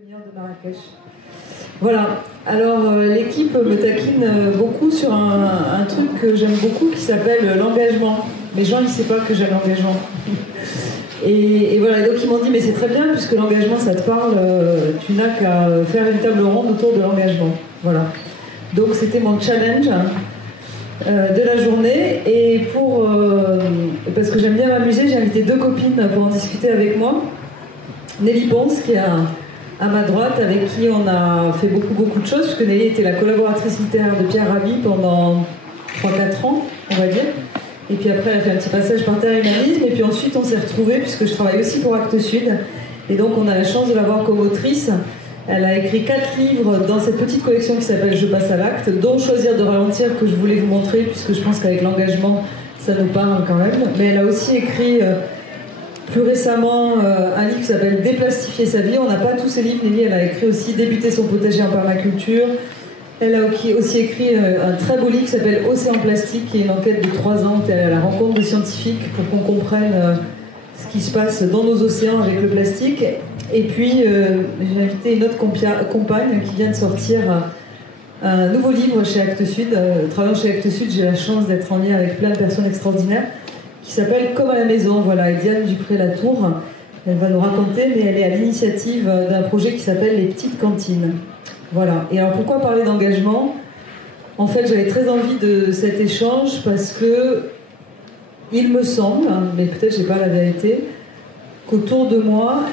De Marrakech. Voilà, alors l'équipe me taquine beaucoup sur un truc que j'aime beaucoup qui s'appelle l'engagement. Les gens, ils ne savent pas que j'aime l'engagement. Et voilà, donc ils m'ont dit, mais c'est très bien, puisque l'engagement, ça te parle, tu n'as qu'à faire une table ronde autour de l'engagement. Voilà. Donc c'était mon challenge de la journée. Et parce que j'aime bien m'amuser, j'ai invité 2 copines pour en discuter avec moi. Nelly Ponce, qui est à ma droite, avec qui on a fait beaucoup de choses, puisque Nelly était la collaboratrice littéraire de Pierre Rabhi pendant 3-4 ans, on va dire. Et puis après, elle a fait un petit passage par Terre Humanisme, et puis ensuite on s'est retrouvés, puisque je travaille aussi pour Actes Sud, et donc on a la chance de l'avoir comme autrice. Elle a écrit 4 livres dans cette petite collection qui s'appelle Je passe à l'acte, dont Choisir de ralentir, que je voulais vous montrer, puisque je pense qu'avec l'engagement, ça nous parle quand même. Mais elle a aussi écrit... plus récemment, un livre qui s'appelle Déplastifier sa vie. On n'a pas tous ces livres. Nelly, elle a écrit aussi Débuter son potager en permaculture. Elle a aussi écrit un très beau livre qui s'appelle Océan plastique, qui est une enquête de 3 ans. Elle est à la rencontre de scientifiques pour qu'on comprenne ce qui se passe dans nos océans avec le plastique. Et puis, j'ai invité une autre compagne qui vient de sortir un nouveau livre chez Actes Sud. Travaillant chez Actes Sud, j'ai la chance d'être en lien avec plein de personnes extraordinaires, qui s'appelle Comme à la maison, voilà, et Diane Dupré-Latour. Elle va nous raconter, mais elle est à l'initiative d'un projet qui s'appelle Les Petites Cantines. Voilà. Et alors pourquoi parler d'engagement ? En fait, j'avais très envie de cet échange parce que il me semble, mais peut-être je n'ai pas la vérité, qu'autour de moi,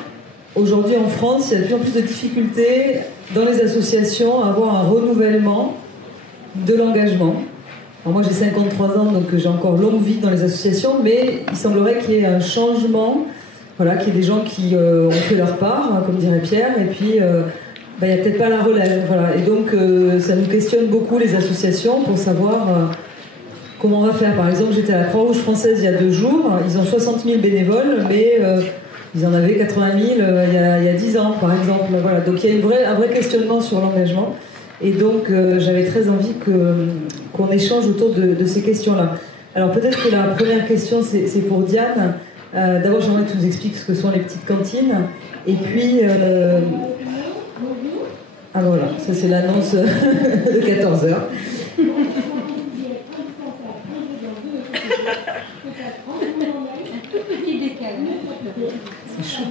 aujourd'hui en France, il y a de plus en plus de difficultés dans les associations à avoir un renouvellement de l'engagement. Alors moi j'ai 53 ans, donc j'ai encore longue vie dans les associations, mais il semblerait qu'il y ait un changement, voilà, qu'il y ait des gens qui ont fait leur part, hein, comme dirait Pierre, et puis il n'y a peut-être pas la relève. Voilà. Et donc ça nous questionne beaucoup les associations pour savoir comment on va faire. Par exemple, j'étais à la Croix-Rouge française il y a 2 jours, ils ont 60 000 bénévoles, mais ils en avaient 80 000 il y a 10 ans, par exemple. Voilà. Donc il y a un vrai questionnement sur l'engagement. Et donc, j'avais très envie qu'on échange autour de ces questions-là. Alors, peut-être que la première question, c'est pour Diane. D'abord, j'aimerais que tu nous expliques ce que sont les petites cantines. Et puis... Ah voilà, ça c'est l'annonce de 14h. C'est chaud.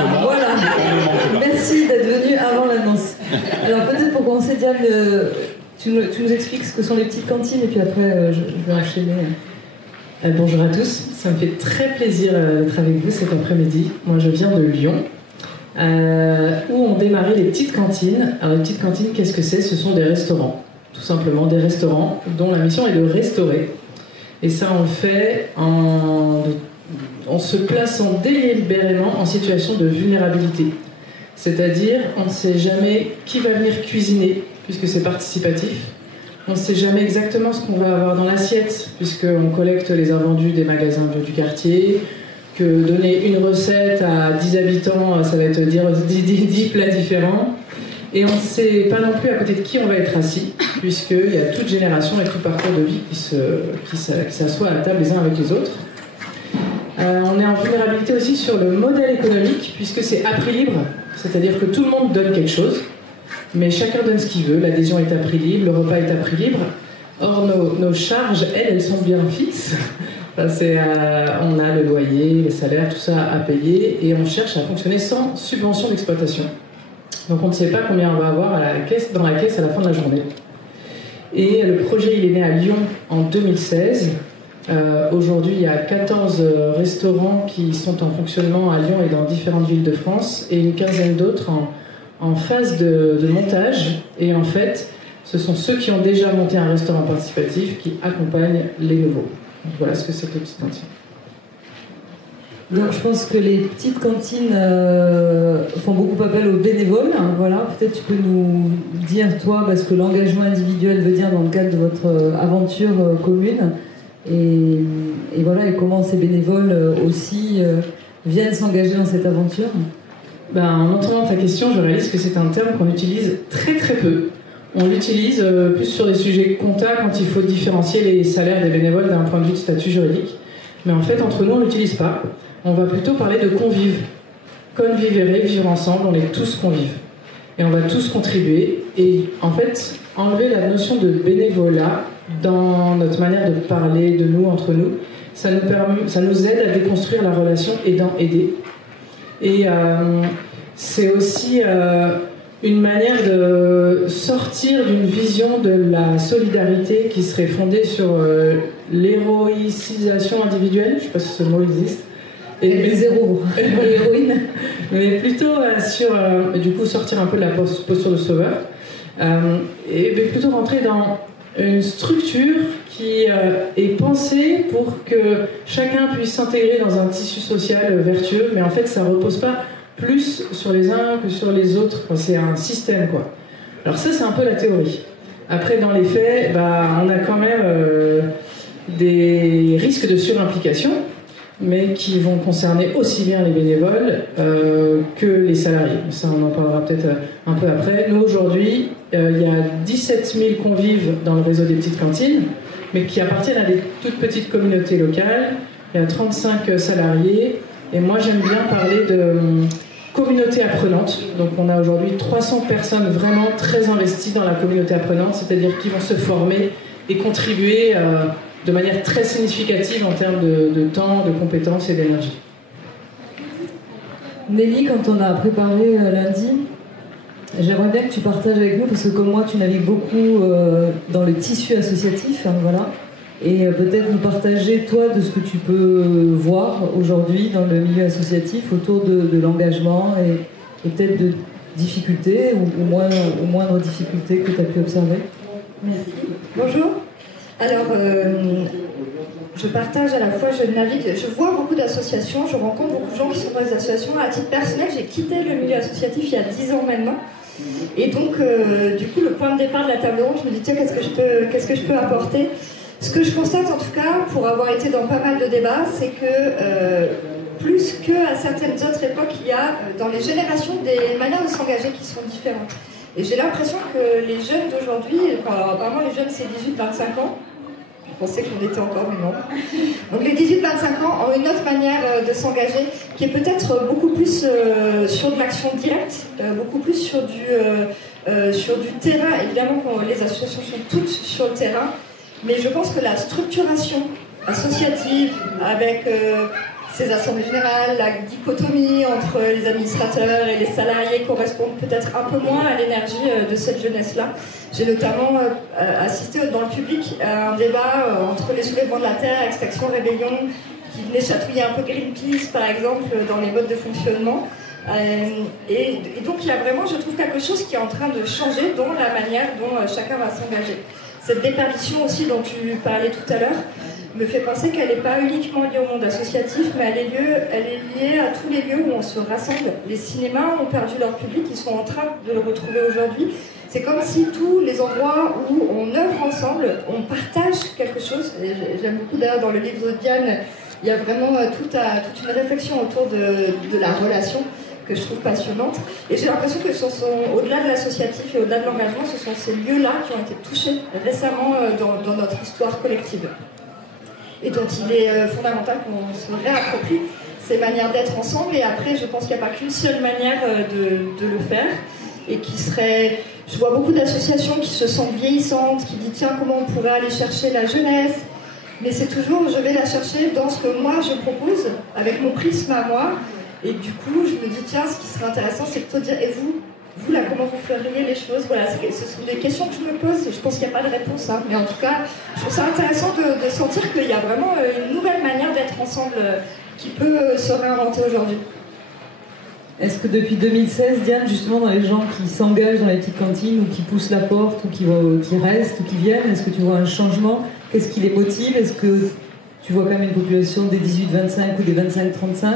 Alors, voilà. Merci d'être venu avant l'annonce. Alors peut-être pour commencer, Diane, tu nous expliques ce que sont les petites cantines et puis après je vais enchaîner. Bonjour à tous, ça me fait très plaisir d'être avec vous cet après-midi. Moi je viens de Lyon, où ont démarré les petites cantines. Alors les petites cantines, qu'est-ce que c'est ? Ce sont des restaurants, tout simplement des restaurants dont la mission est de restaurer. Et ça on le fait en se plaçant délibérément en situation de vulnérabilité. C'est-à-dire, on ne sait jamais qui va venir cuisiner, puisque c'est participatif. On ne sait jamais exactement ce qu'on va avoir dans l'assiette, puisqu'on collecte les invendus des magasins bio du quartier, que donner une recette à 10 habitants, ça va être dire 10 plats différents. Et on ne sait pas non plus à côté de qui on va être assis, puisqu'il y a toute génération et tout parcours de vie qui s'assoient à la table les uns avec les autres. On est en vulnérabilité aussi sur le modèle économique, puisque c'est à prix libre, c'est-à-dire que tout le monde donne quelque chose, mais chacun donne ce qu'il veut, l'adhésion est à prix libre, le repas est à prix libre. Or, nos charges, elles sont bien fixes. On a le loyer, les salaires, tout ça à payer, et on cherche à fonctionner sans subvention d'exploitation. Donc on ne sait pas combien on va avoir dans la caisse à la fin de la journée. Et le projet, il est né à Lyon en 2016. Aujourd'hui, il y a 14 restaurants qui sont en fonctionnement à Lyon et dans différentes villes de France, et une quinzaine d'autres en phase de montage. Et en fait, ce sont ceux qui ont déjà monté un restaurant participatif qui accompagnent les nouveaux. Donc voilà ce que c'est que les petites cantines. Donc je pense que les petites cantines font beaucoup appel aux bénévoles. Voilà, peut-être tu peux nous dire, toi, parce que l'engagement individuel veut dire dans le cadre de votre aventure commune, et voilà, et comment ces bénévoles aussi viennent s'engager dans cette aventure. En entendant ta question, je réalise que c'est un terme qu'on utilise très très peu. On l'utilise plus sur des sujets comptables quand il faut différencier les salaires des bénévoles d'un point de vue de statut juridique. Mais en fait, entre nous, on ne l'utilise pas. On va plutôt parler de convives. Convivere, vivre ensemble, on est tous convives. Et on va tous contribuer. Et en fait, enlever la notion de bénévolat dans notre manière de parler de nous, entre nous, ça nous aide à déconstruire la relation aidant-aidé. Et c'est aussi une manière de sortir d'une vision de la solidarité qui serait fondée sur l'héroïcisation individuelle, je ne sais pas si ce mot existe. Et les héros, les héroïnes. Mais plutôt sur, du coup, sortir un peu de la posture de sauveur. Et plutôt rentrer dans une structure qui est pensée pour que chacun puisse s'intégrer dans un tissu social vertueux, mais en fait ça ne repose pas plus sur les uns que sur les autres. Enfin, c'est un système, quoi. Alors ça, c'est un peu la théorie. Après, dans les faits, on a quand même des risques de surimplication, mais qui vont concerner aussi bien les bénévoles que les salariés. Ça, on en parlera peut-être un peu après. Nous, aujourd'hui, il y a 17 000 convives dans le réseau des petites cantines, mais qui appartiennent à des toutes petites communautés locales. Il y a 35 salariés. Et moi, j'aime bien parler de communauté apprenante. Donc, on a aujourd'hui 300 personnes vraiment très investies dans la communauté apprenante, c'est-à-dire qui vont se former et contribuer de manière très significative en termes de temps, de compétences et d'énergie. Nelly, quand on a préparé lundi, j'aimerais bien que tu partages avec nous, parce que comme moi, tu navigues beaucoup dans le tissu associatif, hein, voilà, et peut-être nous partager, toi, de ce que tu peux voir aujourd'hui dans le milieu associatif autour de l'engagement et peut-être de difficultés ou moindres difficultés que tu as pu observer. Merci. Bonjour. Alors, je partage à la fois, je navigue, je vois beaucoup d'associations, je rencontre beaucoup de gens qui sont dans les associations. À titre personnel, j'ai quitté le milieu associatif il y a 10 ans maintenant. Et donc, du coup, le point de départ de la table ronde, je me dis, tiens, qu'est-ce que je peux apporter? Ce que je constate, en tout cas, pour avoir été dans pas mal de débats, c'est que plus qu'à certaines autres époques, il y a dans les générations des manières de s'engager qui sont différentes. Et j'ai l'impression que les jeunes d'aujourd'hui, apparemment les jeunes c'est 18-25 ans, je pensais qu'on était encore, mais non. Donc les 18-25 ans ont une autre manière de s'engager qui est peut-être beaucoup plus sur de l'action directe, beaucoup plus sur du terrain. Évidemment, les associations sont toutes sur le terrain, mais je pense que la structuration associative avec ces assemblées générales, la dichotomie entre les administrateurs et les salariés correspondent peut-être un peu moins à l'énergie de cette jeunesse-là. J'ai notamment assisté dans le public à un débat entre les soulèvements de la terre, Extinction Rébellion, qui venait chatouiller un peu Greenpeace, par exemple, dans les modes de fonctionnement. Et donc il y a vraiment, je trouve, quelque chose qui est en train de changer dans la manière dont chacun va s'engager. Cette déperdition aussi dont tu parlais tout à l'heure me fait penser qu'elle n'est pas uniquement liée au monde associatif, mais elle est liée à tous les lieux où on se rassemble. Les cinémas ont perdu leur public, ils sont en train de le retrouver aujourd'hui. C'est comme si tous les endroits où on œuvre ensemble, on partage quelque chose. J'aime beaucoup d'ailleurs dans le livre de Diane, il y a vraiment toute une réflexion autour de la relation que je trouve passionnante. Et j'ai l'impression que au-delà de l'associatif et au-delà de l'engagement, ce sont ces lieux-là qui ont été touchés récemment dans notre histoire collective. Et dont il est fondamental qu'on se réapproprie ces manières d'être ensemble. Et après, je pense qu'il n'y a pas qu'une seule manière de le faire. Et qui serait... Je vois beaucoup d'associations qui se sentent vieillissantes, qui disent tiens, comment on pourrait aller chercher la jeunesse? Mais c'est toujours, je vais la chercher dans ce que moi je propose, avec mon prisme à moi. Et du coup, je me dis tiens, ce qui serait intéressant, c'est de te dire, et vous là, comment vous feriez les choses? Voilà, ce sont des questions que je me pose. Je pense qu'il n'y a pas de réponse, hein. Mais en tout cas, je trouve ça intéressant de sentir qu'il y a vraiment une nouvelle manière d'être ensemble qui peut se réinventer aujourd'hui. Est-ce que depuis 2016, Diane, justement, dans les gens qui s'engagent dans les petites cantines, ou qui poussent la porte, ou qui restent, ou qui viennent, est-ce que tu vois un changement? Qu'est-ce qui les motive? Est-ce que tu vois quand même une population des 18-25 ou des 25-35?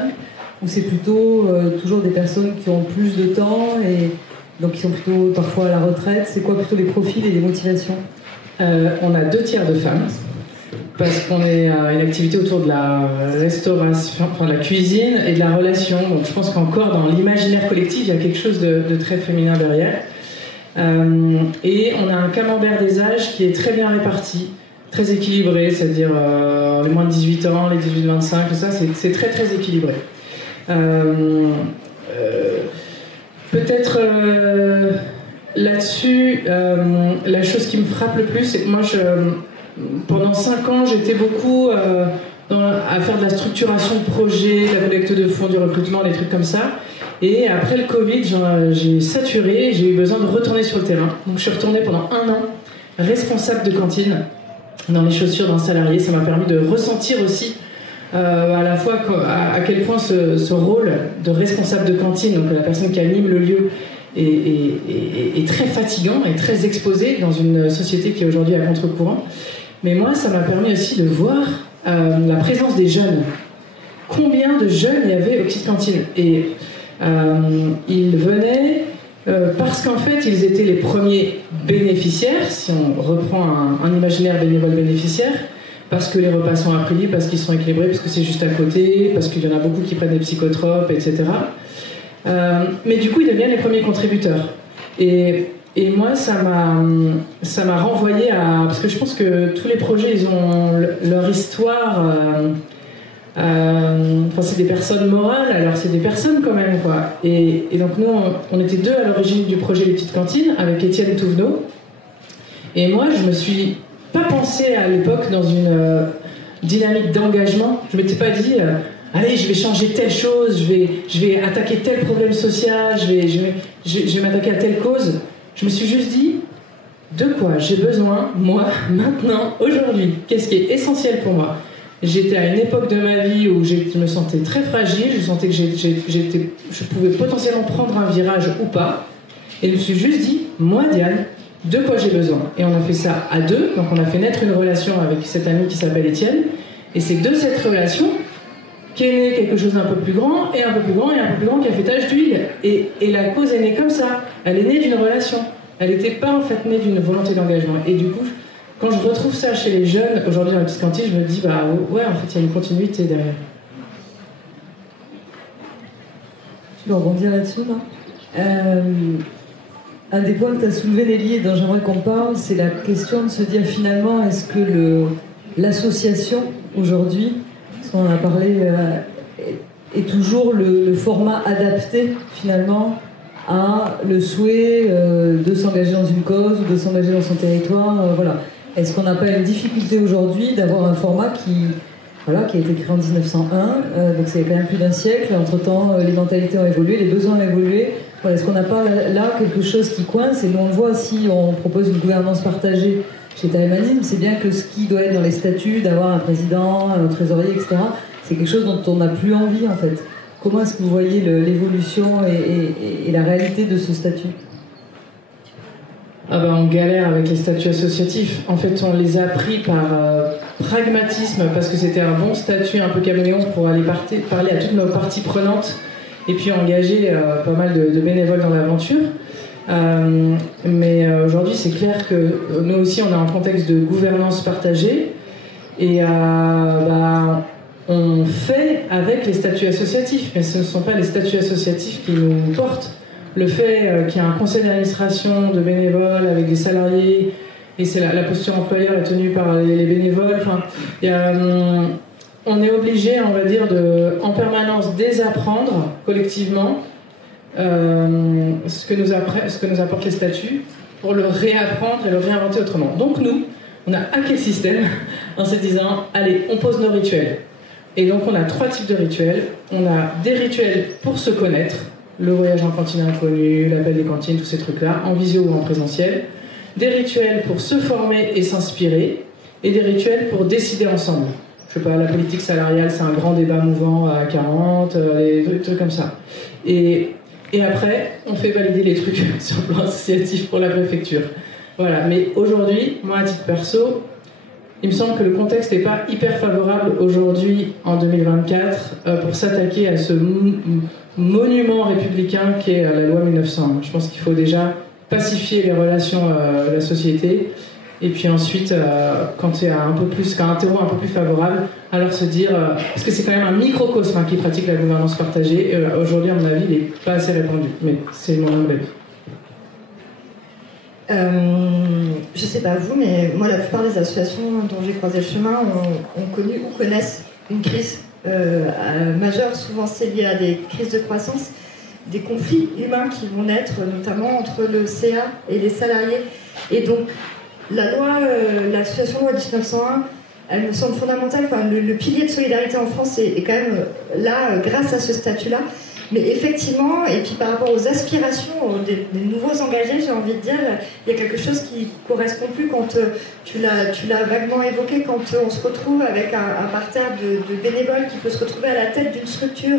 Ou c'est plutôt toujours des personnes qui ont plus de temps et donc qui sont plutôt parfois à la retraite? C'est quoi plutôt les profils et les motivations? On a 2 tiers de femmes, parce qu'on est une activité autour de la restauration, enfin de la cuisine et de la relation. Donc je pense qu'encore dans l'imaginaire collectif, il y a quelque chose de très féminin derrière. Et on a un camembert des âges qui est très bien réparti, très équilibré, c'est-à-dire les moins de 18 ans, les 18-25, tout ça, c'est très très équilibré. Peut-être là-dessus, la chose qui me frappe le plus, c'est que moi, pendant 5 ans, j'étais beaucoup à faire de la structuration de projets, de la collecte de fonds, du recrutement, des trucs comme ça. Et après le Covid, j'ai saturé, j'ai eu besoin de retourner sur le terrain. Donc je suis retournée pendant 1 an responsable de cantine dans les chaussures d'un salarié. Ça m'a permis de ressentir aussi à la fois à quel point ce rôle de responsable de cantine, donc la personne qui anime le lieu, est très fatigant et très exposé dans une société qui est aujourd'hui à contre-courant. Mais moi, ça m'a permis aussi de voir la présence des jeunes. Combien de jeunes il y avait aux petites cantines? Et ils venaient parce qu'en fait, ils étaient les premiers bénéficiaires, si on reprend un imaginaire bénévole bénéficiaire, parce que les repas sont à prix, parce qu'ils sont équilibrés, parce que c'est juste à côté, parce qu'il y en a beaucoup qui prennent des psychotropes, etc. Mais du coup, ils deviennent les premiers contributeurs. Et moi, ça m'a renvoyé à... Parce que je pense que tous les projets, ils ont leur histoire... Enfin, c'est des personnes morales, alors c'est des personnes quand même, quoi. Et donc nous, on était 2 à l'origine du projet Les Petites Cantines, avec Étienne Touvenot. Et moi, je me suis pas pensé à l'époque dans une dynamique d'engagement. Je m'étais pas dit... allez, je vais changer telle chose, je vais attaquer tel problème social, je vais m'attaquer à telle cause. Je me suis juste dit, de quoi j'ai besoin, moi, maintenant, aujourd'hui? Qu'est-ce qui est essentiel pour moi? J'étais à une époque de ma vie où je me sentais très fragile, je sentais que je pouvais potentiellement prendre un virage ou pas. Et je me suis juste dit, moi, Diane, de quoi j'ai besoin? Et on a fait ça à 2, donc on a fait naître une relation avec cet ami qui s'appelle Étienne. Et c'est de cette relation qu'est né quelque chose d'un peu plus grand, et un peu plus grand, et un peu plus grand, qui a fait tache d'huile. Et la cause est née comme ça. Elle est née d'une relation. Elle n'était pas en fait née d'une volonté d'engagement. Et du coup, quand je retrouve ça chez les jeunes, aujourd'hui dans la petite cantine, je me dis, bah ouais, en fait, il y a une continuité derrière. Tu veux rebondir là-dessus, non? Un des points que tu as soulevé, Nelly, et dont j'aimerais qu'on parle, c'est la question de se dire finalement, est-ce que l'association, aujourd'hui, on en a parlé, est toujours le format adapté finalement à le souhait de s'engager dans une cause ou de s'engager dans son territoire, voilà. Est-ce qu'on n'a pas une difficulté aujourd'hui d'avoir un format qui a été créé en 1901, donc c'est quand même plus d'un siècle, entre-temps les mentalités ont évolué, les besoins ont évolué, voilà, est-ce qu'on n'a pas là quelque chose qui coince? Et nous on le voit, si on propose une gouvernance partagée chez Taïmanisme, c'est bien que ce qui doit être dans les statuts, d'avoir un président, un trésorier, etc., c'est quelque chose dont on n'a plus envie, en fait. Comment est-ce que vous voyez l'évolution et la réalité de ce statut? Ah ben, on galère avec les statuts associatifs. En fait, on les a pris par pragmatisme, parce que c'était un bon statut un peu caméléon pour aller parler à toutes nos parties prenantes, et puis engager pas mal de bénévoles dans l'aventure. Mais aujourd'hui, c'est clair que nous aussi, on a un contexte de gouvernance partagée, et on fait avec les statuts associatifs, mais ce ne sont pas les statuts associatifs qui nous portent. Le fait qu'il y a un conseil d'administration de bénévoles avec des salariés, et c'est la posture employeur est tenue par les bénévoles, enfin, on est obligé, on va dire, en permanence désapprendre collectivement ce que nous apportent les statuts pour le réapprendre et le réinventer autrement. Donc nous, on a hacké le système en se disant, allez, on pose nos rituels. Et donc on a 3 types de rituels. On a des rituels pour se connaître, le voyage en cantine inconnue, l'appel des cantines, tous ces trucs-là, en visio ou en présentiel. Des rituels pour se former et s'inspirer, et des rituels pour décider ensemble. Je sais pas, la politique salariale, c'est un grand débat mouvant à 40, des trucs comme ça. Et après, on fait valider les trucs sur le plan associatif pour la préfecture. Voilà, mais aujourd'hui, moi à titre perso, il me semble que le contexte n'est pas hyper favorable aujourd'hui, en 2024, pour s'attaquer à ce monument républicain qu'est la loi 1901. Je pense qu'il faut déjà pacifier les relations de la société, et puis ensuite, quand il y a un terreau un peu plus favorable, alors se dire, parce que c'est quand même un microcosme qui pratique la gouvernance partagée, aujourd'hui à mon avis il n'est pas assez répandu, mais c'est mon humble avis. Je sais pas vous, mais moi, la plupart des associations dont j'ai croisé le chemin ont connu ou connaissent une crise majeure. Souvent, c'est lié à des crises de croissance, des conflits humains qui vont naître, notamment entre le CA et les salariés. Et donc, l'association loi 1901, elle me semble fondamentale. Enfin, le pilier de solidarité en France est quand même là grâce à ce statut-là. Mais effectivement, et puis par rapport aux aspirations des nouveaux engagés, j'ai envie de dire, il y a quelque chose qui correspond plus quand tu l'as vaguement évoqué, quand on se retrouve avec un parterre de bénévoles qui peut se retrouver à la tête d'une structure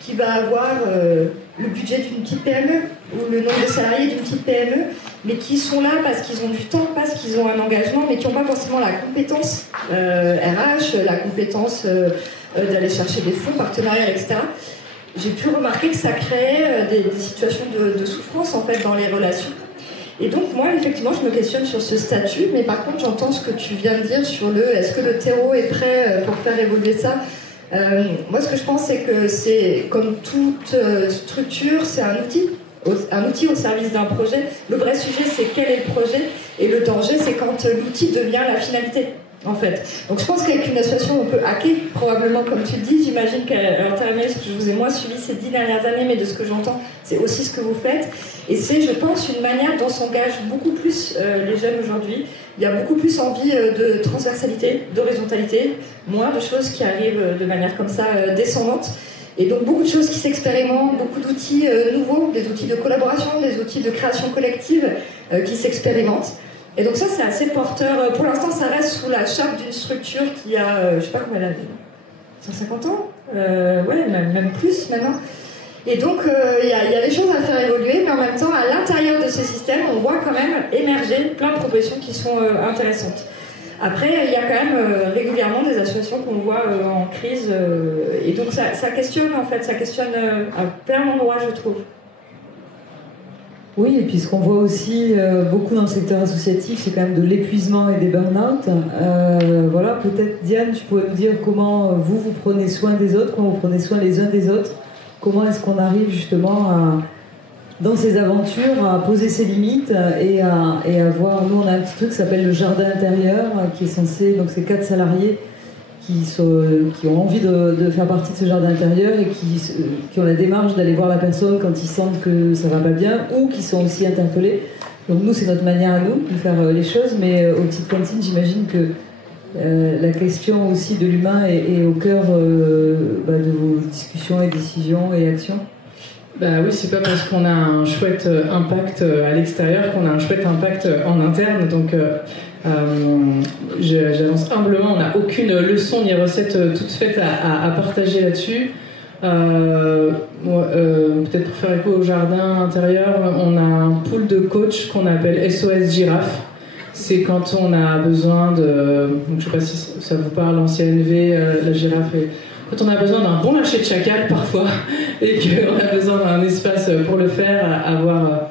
qui va avoir le budget d'une petite PME ou le nombre de salariés d'une petite PME, mais qui sont là parce qu'ils ont du temps, parce qu'ils ont un engagement, mais qui n'ont pas forcément la compétence RH, la compétence d'aller chercher des fonds partenariats, etc. J'ai pu remarquer que ça créait des situations de souffrance en fait dans les relations. Et donc moi effectivement je me questionne sur ce statut, mais par contre j'entends ce que tu viens de dire sur est-ce que le terreau est prêt pour faire évoluer ça. Moi ce que je pense c'est que c'est comme toute structure, c'est un outil au service d'un projet. Le vrai sujet c'est quel est le projet, et le danger c'est quand l'outil devient la finalité. En fait. Donc je pense qu'avec une association, on peut hacker, probablement, comme tu le dis. J'imagine qu'à Intermédiaire, ce que je vous ai moins suivi ces 10 dernières années, mais de ce que j'entends, c'est aussi ce que vous faites. Et c'est, je pense, une manière dont s'engagent beaucoup plus les jeunes aujourd'hui. Il y a beaucoup plus envie de transversalité, d'horizontalité, moins de choses qui arrivent de manière comme ça descendante. Et donc beaucoup de choses qui s'expérimentent, beaucoup d'outils nouveaux, des outils de collaboration, des outils de création collective qui s'expérimentent. Et donc ça, c'est assez porteur. Pour l'instant, ça reste sous la chape d'une structure qui a, je sais pas combien elle a, 150 ans, ouais, même plus maintenant. Et donc, il y a des choses à faire évoluer, mais en même temps, à l'intérieur de ce système, on voit quand même émerger plein de propositions qui sont intéressantes. Après, il y a quand même régulièrement des associations qu'on voit en crise, et donc ça questionne en fait, ça questionne à plein d'endroits, je trouve. Oui, et puis ce qu'on voit aussi beaucoup dans le secteur associatif, c'est quand même de l'épuisement et des burn-out. Voilà, peut-être Diane, tu pourrais nous dire comment vous prenez soin des autres, comment vous prenez soin les uns des autres. Comment est-ce qu'on arrive justement dans ces aventures à poser ses limites et à voir. Nous, on a un petit truc qui s'appelle le jardin intérieur, qui est censé, donc c'est 4 salariés qui ont envie de faire partie de ce jardin intérieur et qui ont la démarche d'aller voir la personne quand ils sentent que ça va pas bien, ou qui sont aussi interpellés. Donc nous, c'est notre manière à nous de faire les choses, mais aux petites cantines, j'imagine que la question aussi de l'humain est au cœur de vos discussions et décisions et actions. Bah oui, c'est pas parce qu'on a un chouette impact à l'extérieur qu'on a un chouette impact en interne. Donc j'avance humblement, on n'a aucune leçon ni recette toute faite à partager là-dessus. Peut-être pour faire écho au jardin intérieur, on a un pool de coachs qu'on appelle SOS Girafe. C'est quand on a besoin de... Donc je sais pas si ça vous parle, en CNV, la girafe est... Quand on a besoin d'un bon lâcher de chacal parfois et qu'on a besoin d'un espace pour le faire, avoir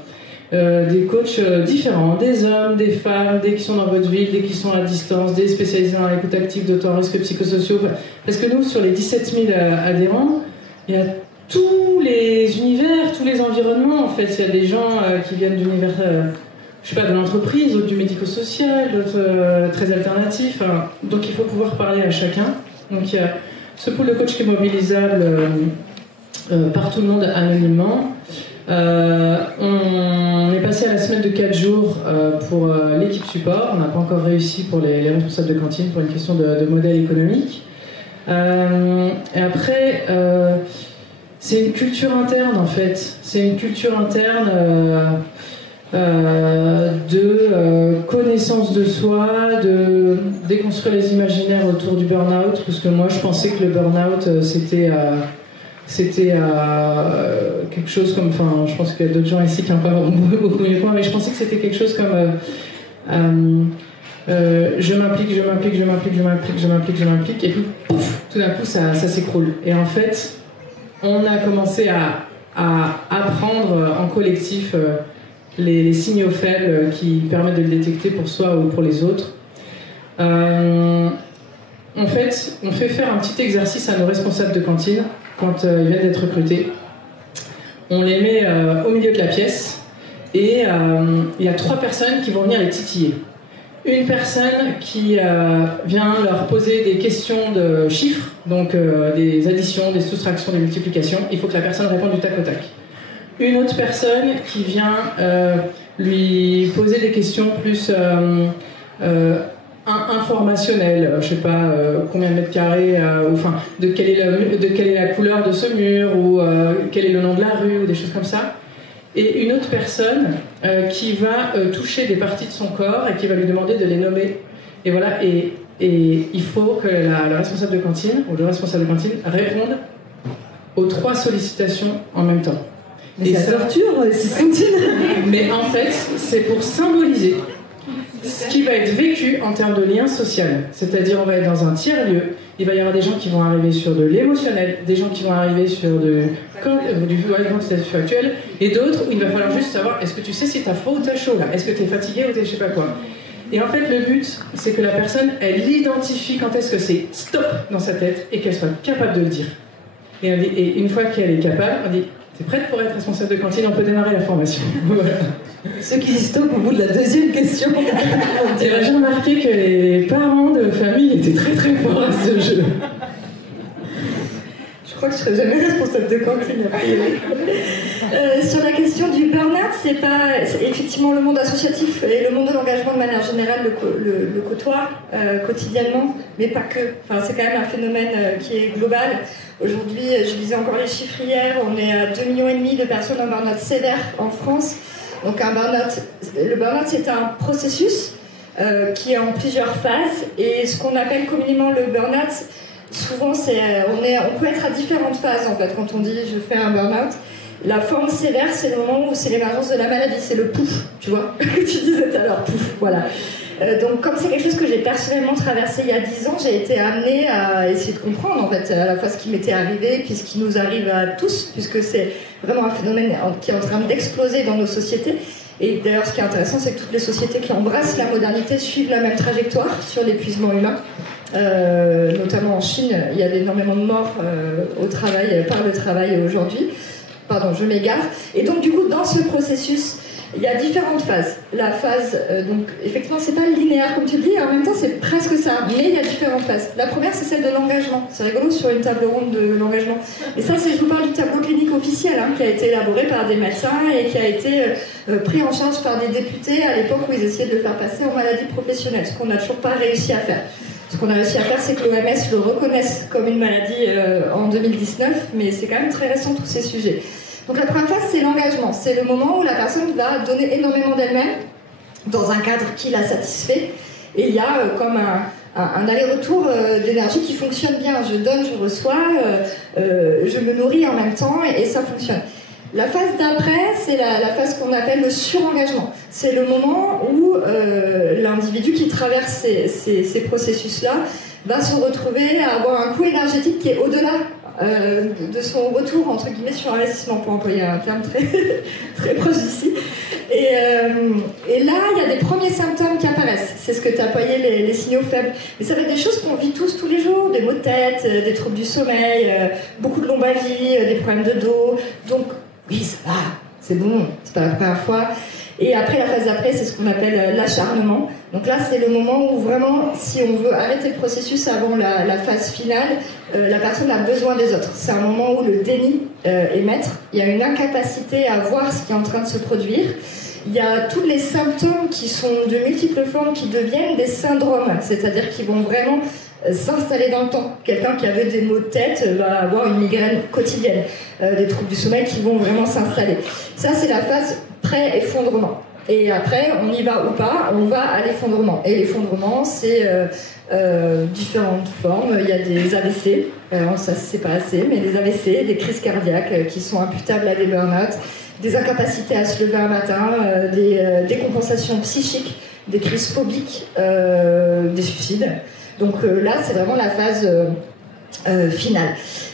des coachs différents, des hommes, des femmes, des qui sont dans votre ville, des qui sont à distance, des spécialisés dans l'écoute active, d'auto-risques psychosociaux. Parce que nous, sur les 17 000 adhérents, il y a tous les univers, tous les environnements en fait. Il y a des gens qui viennent d'univers, je sais pas, de l'entreprise, d'autres du médico-social, d'autres très alternatifs. Donc il faut pouvoir parler à chacun. Donc il y a ce pool de coach qui est mobilisable par tout le monde anonymement. On est passé à la semaine de 4 jours pour l'équipe support. On n'a pas encore réussi pour les responsables de cantine pour une question de modèle économique. Et après, c'est une culture interne en fait. C'est une culture interne de connaissance de soi, de déconstruire les imaginaires autour du burn-out, parce que moi je pensais que le burn-out c'était quelque chose comme, enfin je pense qu'il y a d'autres gens ici qui n'ont pas beaucoup mieux que moi, mais je pensais que c'était quelque chose comme je m'implique, et puis pouf, tout d'un coup ça s'écroule. Et en fait, on a commencé à apprendre en collectif les signaux faibles qui permettent de le détecter pour soi ou pour les autres. En fait, on fait faire un petit exercice à nos responsables de cantine quand ils viennent d'être recrutés. On les met au milieu de la pièce Et il y a 3 personnes qui vont venir les titiller. Une personne qui vient leur poser des questions de chiffres, donc des additions, des soustractions, des multiplications. Il faut que la personne réponde du tac au tac. Une autre personne qui vient lui poser des questions plus informationnelles, je sais pas combien de mètres carrés, enfin de quelle est la couleur de ce mur, ou quel est le nom de la rue, ou des choses comme ça. Et une autre personne qui va toucher des parties de son corps et qui va lui demander de les nommer. Et voilà, et il faut que le responsable de cantine ou le responsable de cantine réponde aux 3 sollicitations en même temps. Mais c'est la torture, c'est cantine. Mais en fait, c'est pour symboliser ce qui va être vécu en termes de lien social. C'est-à-dire, on va être dans un tiers-lieu, il va y avoir des gens qui vont arriver sur de l'émotionnel, des gens qui vont arriver sur du quantitatif actuel, et d'autres où il va falloir juste savoir, est-ce que tu sais si t'as froid ou t'as chaud là? Est-ce que t'es fatigué ou t'es je sais pas quoi? Et en fait, le but, c'est que la personne, elle identifie quand est-ce que c'est stop dans sa tête et qu'elle soit capable de le dire. Et une fois qu'elle est capable, on dit, t'es prête pour être responsable de cantine, on peut démarrer la formation. Voilà. Ceux qui stoppent au bout de la 2e question. Et j'ai remarqué que les parents de famille étaient très très forts à ce jeu. Je crois que je serai jamais responsable de cantine. Sur la question du burn-out, c'est effectivement le monde associatif et le monde de l'engagement de manière générale le côtoie quotidiennement, mais pas que. Enfin, c'est quand même un phénomène qui est global. Aujourd'hui, je lisais encore les chiffres hier, on est à 2,5 millions de personnes en burn-out sévère en France. Donc le burn-out, c'est un processus qui est en plusieurs phases, et ce qu'on appelle communément le burn-out, souvent on peut être à différentes phases en fait quand on dit je fais un burn-out. La forme sévère, c'est le moment où c'est l'émergence de la maladie, c'est le pouf, tu vois, que tu disais tout à l'heure, pouf, voilà. Donc comme c'est quelque chose que j'ai personnellement traversé il y a 10 ans, j'ai été amenée à essayer de comprendre en fait à la fois ce qui m'était arrivé puis ce qui nous arrive à tous, puisque c'est vraiment un phénomène qui est en train d'exploser dans nos sociétés. Et d'ailleurs ce qui est intéressant, c'est que toutes les sociétés qui embrassent la modernité suivent la même trajectoire sur l'épuisement humain. Notamment en Chine, il y a énormément de morts par le travail aujourd'hui. Pardon, je m'égare. Et donc du coup, dans ce processus, il y a différentes phases. La phase, donc effectivement, c'est pas linéaire comme tu dis, en même temps c'est presque ça, mais il y a différentes phases. La première, c'est celle de l'engagement. C'est rigolo sur une table ronde de l'engagement. Et ça, je vous parle du tableau clinique officiel, qui a été élaboré par des médecins et qui a été pris en charge par des députés à l'époque où ils essayaient de le faire passer en maladie professionnelle, ce qu'on n'a toujours pas réussi à faire. Ce qu'on a réussi à faire, c'est que l'OMS le reconnaisse comme une maladie en 2019, mais c'est quand même très récent tous ces sujets. Donc la première phase, c'est l'engagement. C'est le moment où la personne va donner énormément d'elle-même dans un cadre qui la satisfait. Et il y a comme un aller-retour d'énergie qui fonctionne bien. Je donne, je reçois, je me nourris en même temps et ça fonctionne. La phase d'après, c'est la phase qu'on appelle le surengagement. C'est le moment où l'individu qui traverse ces processus-là va se retrouver à avoir un coût énergétique qui est au-delà de son retour, entre guillemets, sur investissement, pour employer un terme très, très proche d'ici. Et là, il y a des premiers symptômes qui apparaissent. C'est ce que tu as appuyé, les signaux faibles. Mais ça va être des choses qu'on vit tous les jours, des maux de tête, des troubles du sommeil, beaucoup de lombalgie, des problèmes de dos. Donc, oui, ça va, c'est bon, c'est pas la première fois. Et après, la phase d'après, c'est ce qu'on appelle l'acharnement. Donc là, c'est le moment où vraiment, si on veut arrêter le processus avant la phase finale, la personne a besoin des autres. C'est un moment où le déni est maître. Il y a une incapacité à voir ce qui est en train de se produire. Il y a tous les symptômes qui sont de multiples formes qui deviennent des syndromes, c'est-à-dire qui vont vraiment s'installer dans le temps. Quelqu'un qui avait des maux de tête va avoir une migraine quotidienne, des troubles du sommeil qui vont vraiment s'installer. Ça, c'est la phase pré-effondrement. Et après, on y va ou pas, on va à l'effondrement. Et l'effondrement, c'est différentes formes. Il y a des AVC, ça c'est pas assez, mais des AVC, des crises cardiaques qui sont imputables à des burn-out, des incapacités à se lever un matin, des décompensations psychiques, des crises phobiques, des suicides. Donc là, c'est vraiment la phase finale.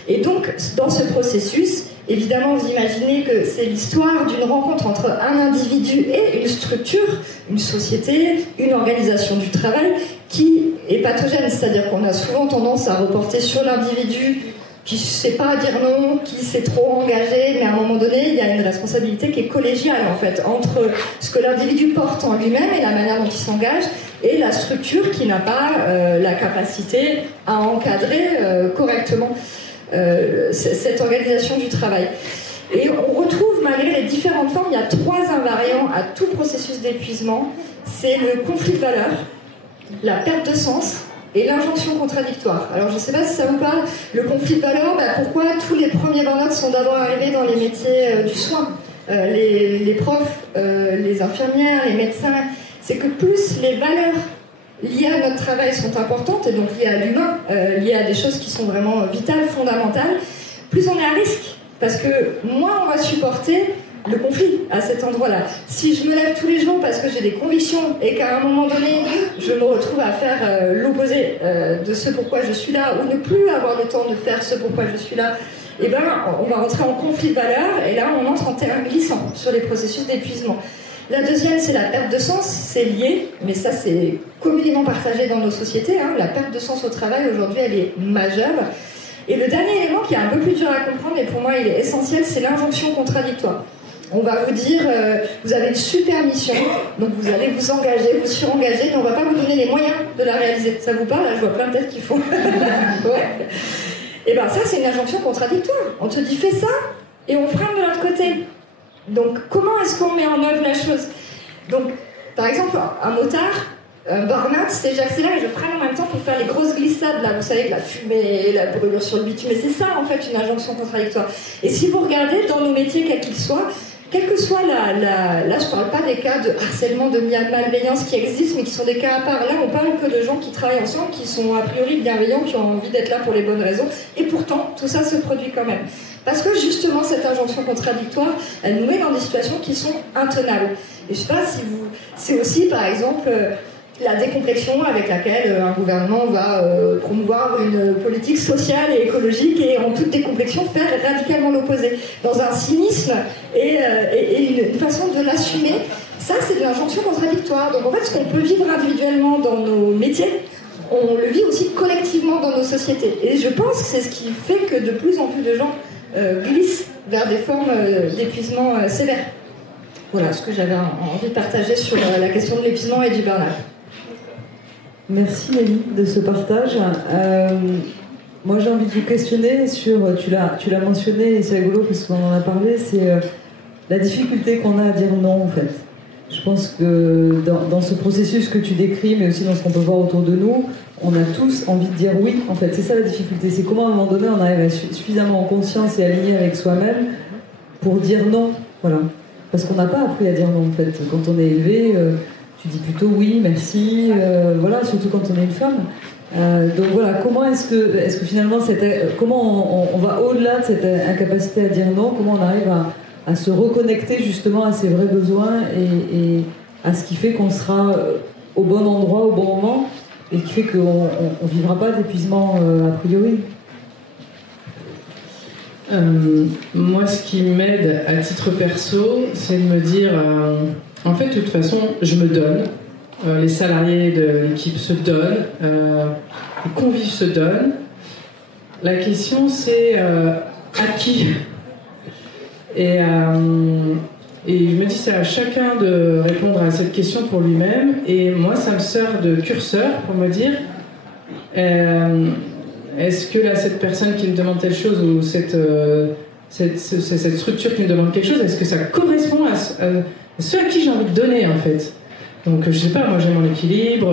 Et donc, dans ce processus, évidemment, vous imaginez que c'est l'histoire d'une rencontre entre un individu et une structure, une société, une organisation du travail qui est pathogène. C'est-à-dire qu'on a souvent tendance à reporter sur l'individu qui ne sait pas dire non, qui s'est trop engagé, mais à un moment donné, il y a une responsabilité qui est collégiale, en fait, entre ce que l'individu porte en lui-même et la manière dont il s'engage, et la structure qui n'a pas la capacité à encadrer correctement cette organisation du travail. Et on retrouve, malgré les différentes formes, il y a 3 invariants à tout processus d'épuisement. C'est le conflit de valeurs, la perte de sens et l'injonction contradictoire. Alors je ne sais pas si ça vous parle, le conflit de valeurs, pourquoi tous les premiers burn-out sont d'abord arrivés dans les métiers du soin, les profs, les infirmières, les médecins, c'est que plus les valeurs liées à notre travail sont importantes, et donc liées à l'humain, liées à des choses qui sont vraiment vitales, fondamentales, plus on est à risque. Parce que moins on va supporter le conflit à cet endroit-là. Si je me lève tous les jours parce que j'ai des convictions et qu'à un moment donné, je me retrouve à faire l'opposé de ce pourquoi je suis là, ou ne plus avoir le temps de faire ce pourquoi je suis là, eh ben, on va rentrer en conflit de valeurs, et là on entre en terrain glissant sur les processus d'épuisement. La deuxième, c'est la perte de sens, c'est lié, mais ça c'est communément partagé dans nos sociétés, hein. La perte de sens au travail aujourd'hui elle est majeure. Et le dernier élément qui est un peu plus dur à comprendre, et pour moi il est essentiel, c'est l'injonction contradictoire. On va vous dire, vous avez une super mission, donc vous allez vous engager, vous surengager, mais on ne va pas vous donner les moyens de la réaliser. Ça vous parle? Là, je vois plein de têtes qui font. Ouais. Et bien ça, c'est une injonction contradictoire. On te dit, fais ça, et on freine de l'autre côté. Donc, comment est-ce qu'on met en œuvre la chose? Donc, par exemple, un motard, un burn-out, c'est j'accélère et je freine en même temps pour faire les grosses glissades, là, vous savez, de la fumée, la brûlure sur le bitume. Mais c'est ça, en fait, une injonction contradictoire. Et si vous regardez dans nos métiers, quels qu'ils soient, quelle que soit là je parle pas des cas de harcèlement, de malveillance qui existent, mais qui sont des cas à part. Là, on parle que de gens qui travaillent ensemble, qui sont a priori bienveillants, qui ont envie d'être là pour les bonnes raisons. Et pourtant, tout ça se produit quand même. Parce que justement, cette injonction contradictoire, elle nous met dans des situations qui sont intenables. Et je sais pas si vous... C'est aussi, par exemple... la décomplexion avec laquelle un gouvernement va promouvoir une politique sociale et écologique et en toute décomplexion faire radicalement l'opposé. Dans un cynisme et une façon de l'assumer, ça c'est de l'injonction contradictoire. Donc en fait ce qu'on peut vivre individuellement dans nos métiers, on le vit aussi collectivement dans nos sociétés. Et je pense que c'est ce qui fait que de plus en plus de gens glissent vers des formes d'épuisement sévères. Voilà ce que j'avais envie de partager sur la question de l'épuisement et du burn-out. Merci Nelly de ce partage. Moi j'ai envie de vous questionner sur, tu l'as mentionné et c'est rigolo parce qu'on en a parlé, c'est la difficulté qu'on a à dire non en fait. Je pense que dans ce processus que tu décris, mais aussi dans ce qu'on peut voir autour de nous, on a tous envie de dire oui en fait. C'est ça la difficulté, c'est comment à un moment donné on arrive à être suffisamment en conscience et aligné avec soi-même pour dire non. Voilà. Parce qu'on n'a pas appris à dire non en fait. Quand on est élevé... tu dis plutôt oui, merci, voilà, surtout quand on est une femme. Donc voilà, comment est-ce que finalement, comment on va au-delà de cette incapacité à dire non, comment on arrive à se reconnecter justement à ses vrais besoins et à ce qui fait qu'on sera au bon endroit, au bon moment, et qui fait qu'on ne vivra pas d'épuisement a priori. Moi, ce qui m'aide à titre perso, c'est de me dire... en fait, de toute façon, je me donne. Les salariés de l'équipe se donnent. Les convives se donnent. La question, c'est à qui? Et je me dis, c'est à chacun de répondre à cette question pour lui-même. Et moi, ça me sert de curseur pour me dire est-ce que là, cette personne qui me demande telle chose ou cette structure qui me demande quelque chose, est-ce que ça correspond à ceux à qui j'ai envie de donner en fait. Donc je sais pas, moi j'ai mon équilibre,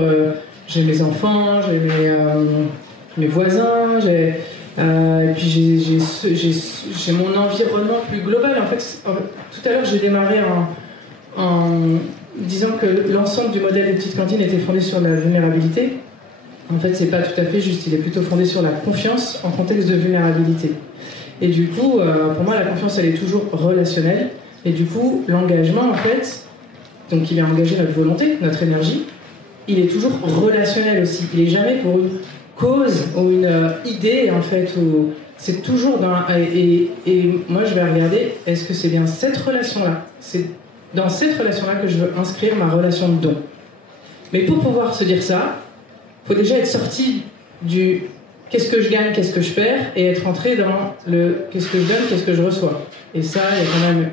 j'ai mes enfants, j'ai mes voisins, et puis j'ai mon environnement plus global. En fait, tout à l'heure j'ai démarré en disant que l'ensemble du modèle des petites cantines était fondé sur la vulnérabilité. En fait, c'est pas tout à fait juste, il est plutôt fondé sur la confiance en contexte de vulnérabilité. Et du coup, pour moi, la confiance, elle est toujours relationnelle. Et du coup, l'engagement, en fait, donc il vient engager notre volonté, notre énergie, il est toujours relationnel aussi. Il n'est jamais pour une cause ou une idée, en fait. C'est toujours dans... Et moi, je vais regarder, est-ce que c'est bien cette relation-là? C'est dans cette relation-là que je veux inscrire ma relation de don. Mais pour pouvoir se dire ça, il faut déjà être sorti du qu'est-ce que je gagne, qu'est-ce que je perds, et être entré dans le qu'est-ce que je donne, qu'est-ce que je reçois. Et ça, il y a quand même...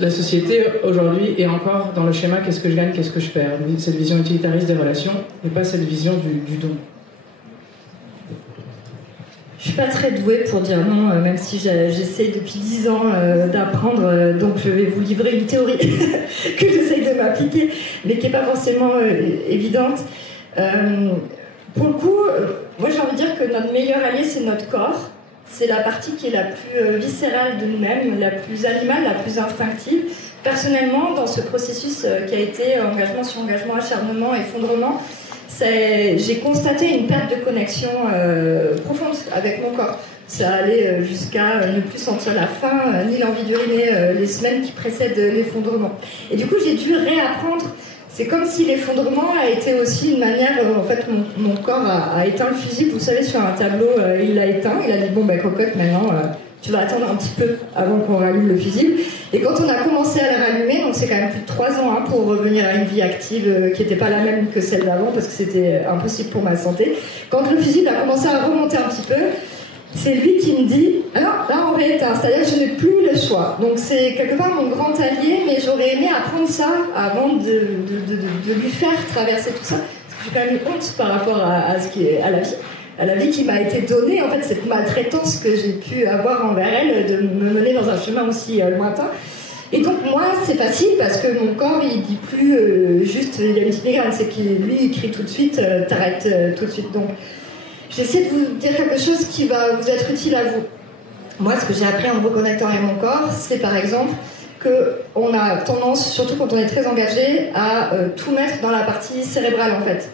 La société, aujourd'hui, est encore dans le schéma qu'est-ce que je gagne, qu'est-ce que je perds. Cette vision utilitariste des relations, et pas cette vision du don. Je suis pas très douée pour dire non, même si j'essaie depuis 10 ans d'apprendre, donc je vais vous livrer une théorie que j'essaye de m'appliquer, mais qui n'est pas forcément évidente. Pour le coup, moi j'ai envie de dire que notre meilleur allié, c'est notre corps. C'est la partie qui est la plus viscérale de nous-mêmes, la plus animale, la plus instinctive. Personnellement, dans ce processus qui a été engagement sur engagement, acharnement, effondrement, j'ai constaté une perte de connexion profonde avec mon corps. Ça allait jusqu'à ne plus sentir la faim, ni l'envie d'uriner les semaines qui précèdent l'effondrement. Et du coup, j'ai dû réapprendre. C'est comme si l'effondrement a été aussi une manière... en fait, mon corps a éteint le fusible. Vous savez, sur un tableau, il l'a éteint. Il a dit, bon, ben, cocotte, maintenant, tu vas attendre un petit peu avant qu'on rallume le fusible. Et quand on a commencé à le rallumer, donc c'est quand même plus de 3 ans pour revenir à une vie active qui n'était pas la même que celle d'avant, parce que c'était impossible pour ma santé. Quand le fusible a commencé à remonter un petit peu, c'est lui qui me dit « Ah non, là on rééteint », c'est-à-dire que je n'ai plus le choix. Donc c'est quelque part mon grand allié, mais j'aurais aimé apprendre ça avant de lui faire traverser tout ça. Parce que j'ai quand même une honte par rapport à la vie qui m'a été donnée, en fait, cette maltraitance que j'ai pu avoir envers elle, de me mener dans un chemin aussi lointain. Et donc moi, c'est facile parce que mon corps, il dit plus juste, il y a une petite migraine, c'est qu'il lui, il crie tout de suite, t'arrêtes tout de suite. Donc j'essaie de vous dire quelque chose qui va vous être utile à vous. Moi, ce que j'ai appris en me reconnectant avec mon corps, c'est par exemple qu'on a tendance, surtout quand on est très engagé, à tout mettre dans la partie cérébrale en fait.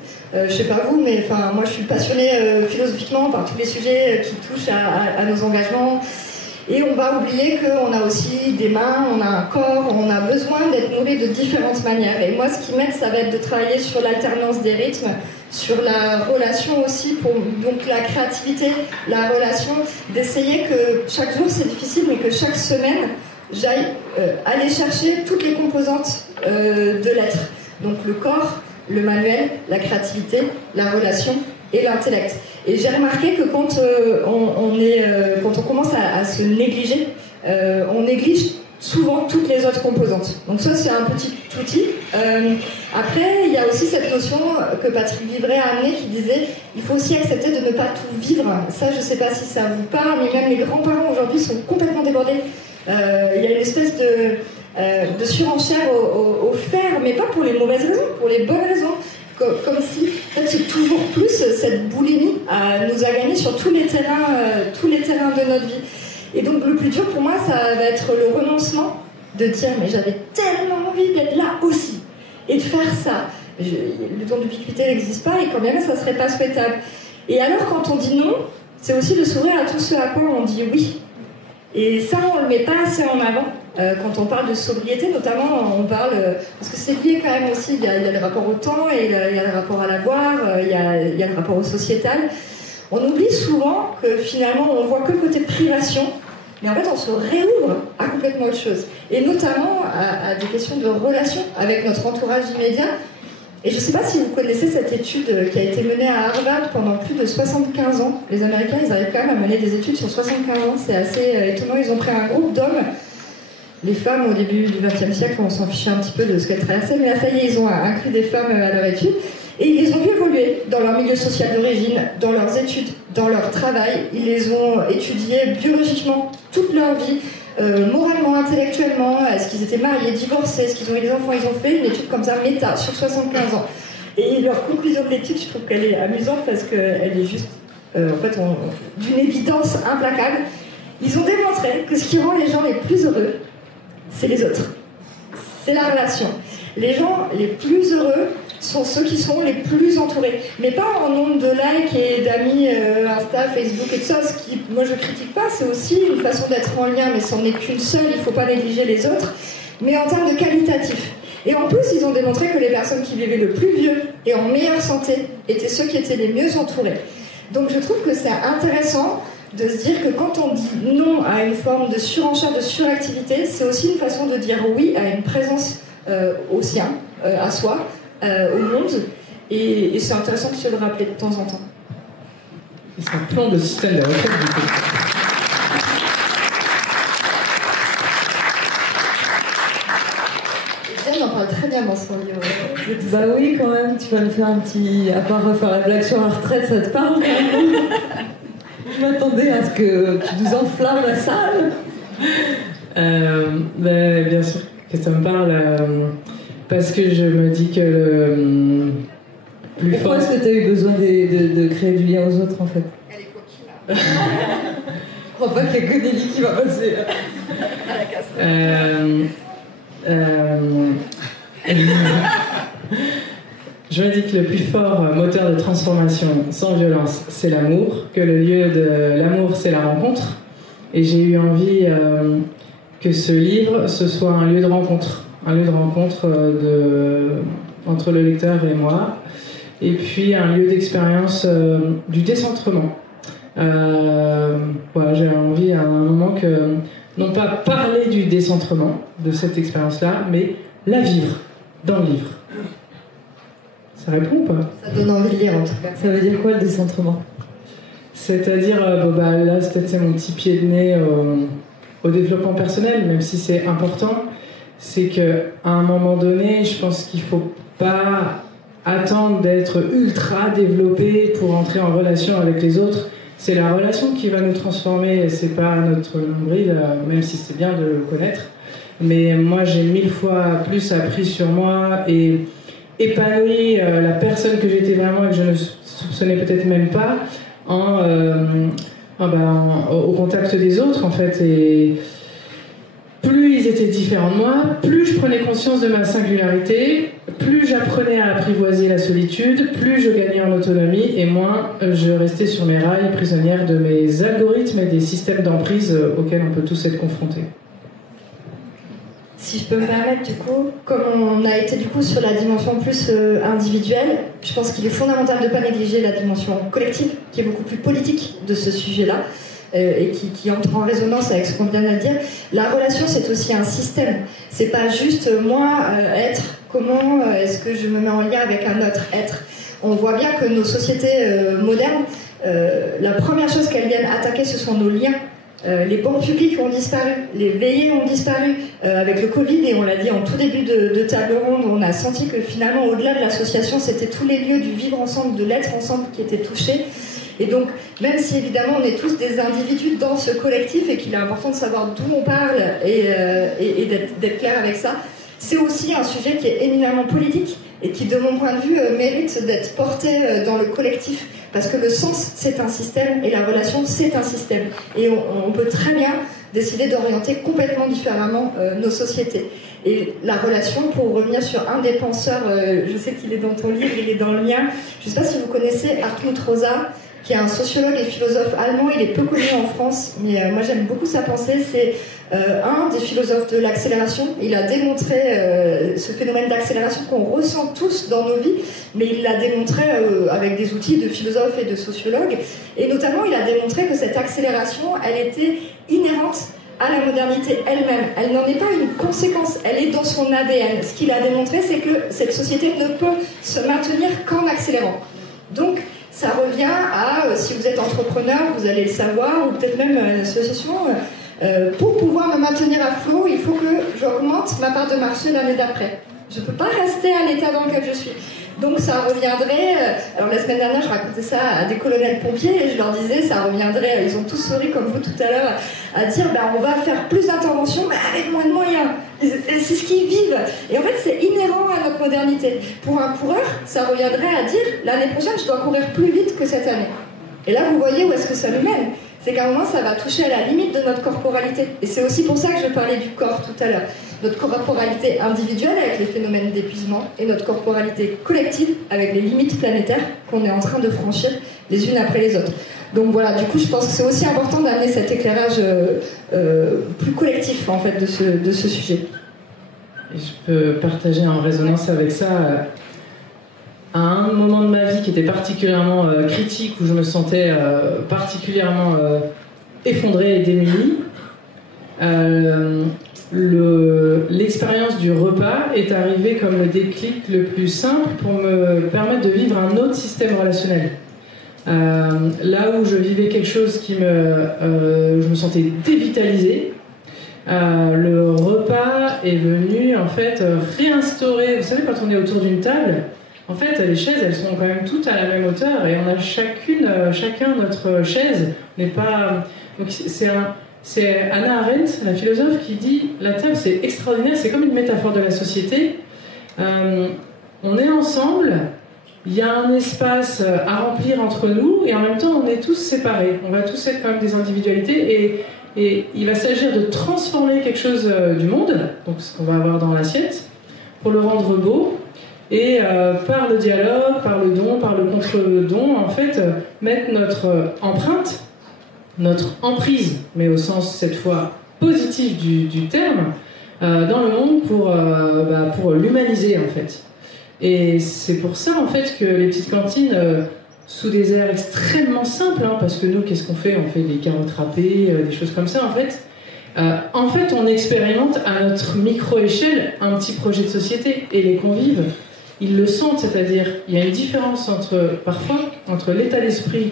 Je sais pas vous, mais moi je suis passionnée philosophiquement par tous les sujets qui touchent à nos engagements. Et on va oublier qu'on a aussi des mains, on a un corps, on a besoin d'être nourri de différentes manières. Et moi, ce qui m'aide, ça va être de travailler sur l'alternance des rythmes, sur la relation aussi, donc la créativité, la relation, d'essayer que chaque jour c'est difficile, mais que chaque semaine, j'aille aller chercher toutes les composantes de l'être. Donc le corps, le manuel, la créativité, la relation et l'intellect. Et j'ai remarqué que quand on commence à se négliger, on néglige souvent toutes les autres composantes. Donc ça, c'est un petit outil. Après, il y a aussi cette notion que Patrick Vivray a amenée qui disait il faut aussi accepter de ne pas tout vivre. Ça, je ne sais pas si ça vous parle, mais même les grands-parents aujourd'hui sont complètement débordés. Il y a une espèce de surenchère au faire, mais pas pour les mauvaises raisons, pour les bonnes raisons. Comme si, en fait, c'est toujours plus cette boulimie nous a gagné sur tous les terrains de notre vie. Et donc le plus dur pour moi, ça va être le renoncement de dire mais j'avais tellement envie d'être là aussi et de faire ça. Le don d'ubiquité n'existe pas et quand même ça serait pas souhaitable. Et alors quand on dit non, c'est aussi de s'ouvrir à tout ce à quoi on dit oui. Et ça on le met pas assez en avant. Quand on parle de sobriété, notamment, on parle... parce que c'est lié quand même aussi, il y a le rapport au temps, et il y a le rapport à l'avoir, il y a le rapport au sociétal. On oublie souvent que finalement, on voit que le côté privation, mais en fait, on se réouvre à complètement autre chose. Et notamment à des questions de relation avec notre entourage immédiat. Et je ne sais pas si vous connaissez cette étude qui a été menée à Harvard pendant plus de 75 ans. Les Américains, ils arrivent quand même à mener des études sur 75 ans, c'est assez étonnant. Ils ont pris un groupe d'hommes. Les femmes, au début du XXe siècle, on s'en fichait un petit peu de ce qu'elles traversaient, mais là, ça y est, ils ont inclus des femmes à leur étude. Et ils les ont vu évoluer dans leur milieu social d'origine, dans leurs études, dans leur travail. Ils les ont étudiés biologiquement toute leur vie, moralement, intellectuellement. Est-ce qu'ils étaient mariés, divorcés, est-ce qu'ils ont eu des enfants? Ils ont fait une étude comme ça, méta, sur 75 ans. Et leur conclusion de l'étude, je trouve qu'elle est amusante parce qu'elle est juste, en fait, d'une évidence implacable. Ils ont démontré que ce qui rend les gens les plus heureux, c'est les autres. C'est la relation. Les gens les plus heureux sont ceux qui sont les plus entourés. Mais pas en nombre de likes et d'amis Insta, Facebook et tout ça. Ce qui, moi, je critique pas. C'est aussi une façon d'être en lien, mais c'en est qu'une seule. Il ne faut pas négliger les autres. Mais en termes de qualitatif. Et en plus, ils ont démontré que les personnes qui vivaient le plus vieux et en meilleure santé étaient ceux qui étaient les mieux entourés. Donc je trouve que c'est intéressant de se dire que quand on dit non à une forme de surenchère, de suractivité, c'est aussi une façon de dire oui à une présence au sien, à soi, au monde. Et c'est intéressant de se le rappeler de temps en temps. Et ça plombe le système de retraite du coup. On en parle très bien dans son livre. Bah oui, quand même, tu vas me faire un petit... À part faire la blague sur la retraite, ça te parle quand même. Je m'attendais à ce que tu nous enflammes la salle. Bien sûr que ça me parle, parce que je me dis que le plus fort... Pourquoi est-ce que tu as eu besoin de créer du lien aux autres, en fait? Elle est coquine, là. Je crois pas qu'il y a que Nelly qui va passer là. À la casse. Je me dis que le plus fort moteur de transformation sans violence, c'est l'amour, que le lieu de l'amour, c'est la rencontre. Et j'ai eu envie que ce livre, ce soit un lieu de rencontre entre le lecteur et moi, et puis un lieu d'expérience du décentrement. Voilà, j'ai envie à un moment que, non pas parler du décentrement, de cette expérience-là, mais la vivre dans le livre. Ça répond ou pas? Ça donne envie de lire, en tout cas. Ça veut dire quoi, le décentrement? C'est-à-dire, là, c'est mon petit pied de nez au développement personnel, même si c'est important. C'est qu'à un moment donné, je pense qu'il ne faut pas attendre d'être ultra développé pour entrer en relation avec les autres. C'est la relation qui va nous transformer, c'est pas notre nombril, même si c'est bien de le connaître. Mais moi, j'ai 1000 fois plus appris sur moi et épanoui la personne que j'étais vraiment et que je ne soupçonnais peut-être même pas au contact des autres, en fait. Et plus ils étaient différents de moi, plus je prenais conscience de ma singularité, plus j'apprenais à apprivoiser la solitude, plus je gagnais en autonomie et moins je restais sur mes rails, prisonnière de mes algorithmes et des systèmes d'emprise auxquels on peut tous être confrontés. Si je peux me permettre, du coup, comme on a été du coup sur la dimension plus individuelle, je pense qu'il est fondamental de ne pas négliger la dimension collective, qui est beaucoup plus politique de ce sujet-là, et qui entre en résonance avec ce qu'on vient de dire. La relation, c'est aussi un système. C'est pas juste moi, être, comment est-ce que je me mets en lien avec un autre être. On voit bien que nos sociétés modernes, la première chose qu'elles viennent attaquer, ce sont nos liens. Les banques publiques ont disparu, les veillées ont disparu avec le Covid, et on l'a dit en tout début de table ronde, on a senti que finalement, au-delà de l'association, c'était tous les lieux du vivre ensemble, de l'être ensemble qui étaient touchés. Et donc, même si évidemment on est tous des individus dans ce collectif et qu'il est important de savoir d'où on parle et d'être clair avec ça, c'est aussi un sujet qui est éminemment politique et qui, de mon point de vue, mérite d'être porté dans le collectif. Parce que le sens, c'est un système, et la relation, c'est un système. Et on peut très bien décider d'orienter complètement différemment nos sociétés. Et la relation, pour revenir sur un des penseurs, je sais qu'il est dans ton livre, il est dans le mien, je ne sais pas si vous connaissez Hartmut Rosa, qui est un sociologue et philosophe allemand. Il est peu connu en France, mais moi j'aime beaucoup sa pensée. C'est un des philosophes de l'accélération. Il a démontré ce phénomène d'accélération qu'on ressent tous dans nos vies, mais il l'a démontré avec des outils de philosophe et de sociologue. Et notamment, il a démontré que cette accélération, elle était inhérente à la modernité elle-même. Elle n'en est pas une conséquence, elle est dans son ADN. Ce qu'il a démontré, c'est que cette société ne peut se maintenir qu'en accélérant. Donc, ça revient à, si vous êtes entrepreneur, vous allez le savoir, ou peut-être même une association, pour pouvoir me maintenir à flot, il faut que j'augmente ma part de marché l'année d'après. Je ne peux pas rester à l'état dans lequel je suis. Donc ça reviendrait, alors la semaine dernière je racontais ça à des colonels pompiers et je leur disais, ça reviendrait, ils ont tous souri comme vous tout à l'heure, à dire on va faire plus d'interventions mais avec moins de moyens. Et c'est ce qu'ils vivent. Et en fait c'est inhérent à notre modernité. Pour un coureur, ça reviendrait à dire, l'année prochaine je dois courir plus vite que cette année. Et là vous voyez où est-ce que ça nous mène. C'est qu'à un moment ça va toucher à la limite de notre corporalité. Et c'est aussi pour ça que je parlais du corps tout à l'heure. Notre corporalité individuelle avec les phénomènes d'épuisement et notre corporalité collective avec les limites planétaires qu'on est en train de franchir les unes après les autres. Donc voilà, du coup je pense que c'est aussi important d'amener cet éclairage plus collectif en fait de ce sujet. Et je peux partager en résonance avec ça à un moment de ma vie qui était particulièrement critique, où je me sentais particulièrement effondrée et démunie. L'expérience du repas est arrivée comme le déclic le plus simple pour me permettre de vivre un autre système relationnel. Là où je vivais quelque chose qui je me sentais dévitalisée, le repas est venu en fait réinstaurer. Vous savez, quand on est autour d'une table, en fait, les chaises, elles sont quand même toutes à la même hauteur et on a chacun notre chaise. On n'est pas. Donc c'est Hannah Arendt, la philosophe, qui dit la table c'est extraordinaire, c'est comme une métaphore de la société. On est ensemble. Il y a un espace à remplir entre nous et en même temps on est tous séparés. On va tous être quand même des individualités et il va s'agir de transformer quelque chose du monde, donc ce qu'on va avoir dans l'assiette, pour le rendre beau et par le dialogue, par le don, par le contre-don, en fait, mettre notre empreinte, notre emprise, mais au sens cette fois positif du terme, dans le monde pour l'humaniser en fait. Et c'est pour ça en fait que les petites cantines, sous des airs extrêmement simples, hein, parce que nous, qu'est-ce qu'on fait? On fait des carottes râpées, des choses comme ça en fait, on expérimente à notre micro-échelle un petit projet de société. Et les convives, ils le sentent, c'est-à-dire il y a une différence parfois entre l'état d'esprit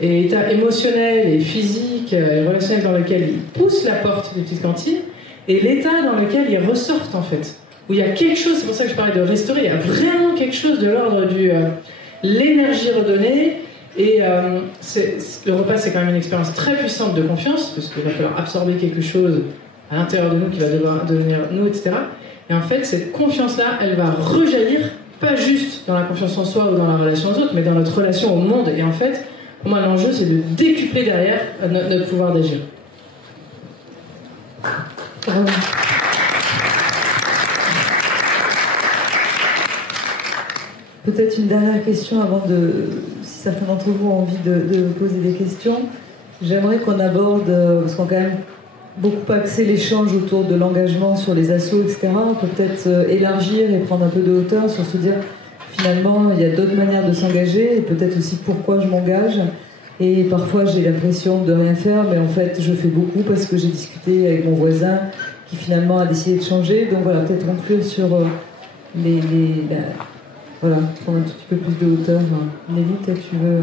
et l'état émotionnel et physique et relationnel dans lequel ils poussent la porte des petites cantines et l'état dans lequel ils ressortent en fait. Où il y a quelque chose, c'est pour ça que je parlais de restaurer, il y a vraiment quelque chose de l'ordre du l'énergie redonnée et le repas c'est quand même une expérience très puissante de confiance parce qu'il va falloir absorber quelque chose à l'intérieur de nous qui va devoir devenir nous, etc. Et en fait cette confiance-là, elle va rejaillir pas juste dans la confiance en soi ou dans la relation aux autres, mais dans notre relation au monde. Et en fait, pour moi l'enjeu c'est de décupler derrière notre pouvoir d'agir. Peut-être une dernière question avant si certains d'entre vous ont envie de poser des questions. J'aimerais qu'on aborde, parce qu'on a quand même beaucoup axé l'échange autour de l'engagement sur les assos, etc. On peut peut-être élargir et prendre un peu de hauteur sur se dire, finalement, il y a d'autres manières de s'engager, et peut-être aussi pourquoi je m'engage. Et parfois, j'ai l'impression de rien faire, mais en fait, je fais beaucoup parce que j'ai discuté avec mon voisin qui finalement a décidé de changer. Donc voilà, peut-être conclure sur voilà, prendre un tout petit peu plus de hauteur. Nelly, peut-être tu veux...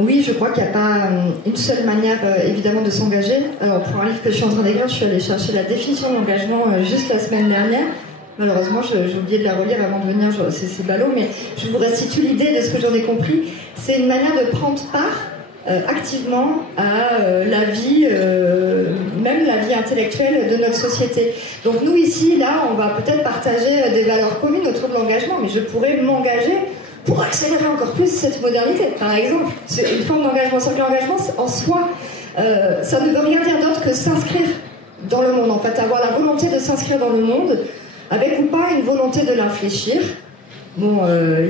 Oui, je crois qu'il n'y a pas une seule manière, évidemment, de s'engager. Alors, pour un livre que je suis en train d'écrire, je suis allée chercher la définition de l'engagement juste la semaine dernière. Malheureusement, j'ai oublié de la relire avant de venir, c'est ballot, mais je vous restitue l'idée de ce que j'en ai compris. C'est une manière de prendre part activement à la vie, même la vie intellectuelle de notre société. Donc nous ici, là, on va peut-être partager des valeurs communes autour de l'engagement, mais je pourrais m'engager pour accélérer encore plus cette modernité, par exemple. C'est une forme d'engagement. Sauf que l'engagement, en soi, ça ne veut rien dire d'autre que s'inscrire dans le monde. En fait, avoir la volonté de s'inscrire dans le monde, avec ou pas une volonté de l'infléchir. Bon,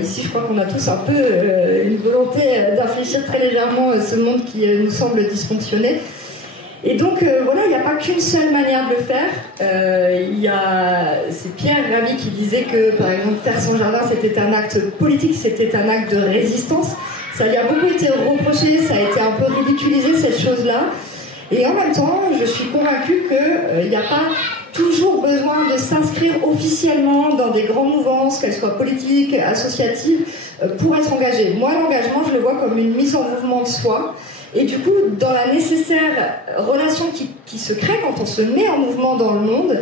ici, je crois qu'on a tous un peu une volonté d'infléchir très légèrement ce monde qui nous semble dysfonctionner. Et donc, voilà, il n'y a pas qu'une seule manière de le faire. C'est Pierre Rabhi qui disait que, par exemple, faire son jardin, c'était un acte politique, c'était un acte de résistance. Ça lui a beaucoup été reproché, ça a été un peu ridiculisé, cette chose-là. Et en même temps, je suis convaincue qu'il n'y a pas toujours besoin de s'inscrire officiellement dans des grandes mouvances, qu'elles soient politiques, associatives, pour être engagé. Moi, l'engagement, je le vois comme une mise en mouvement de soi. Et du coup, dans la nécessaire relation qui se crée quand on se met en mouvement dans le monde,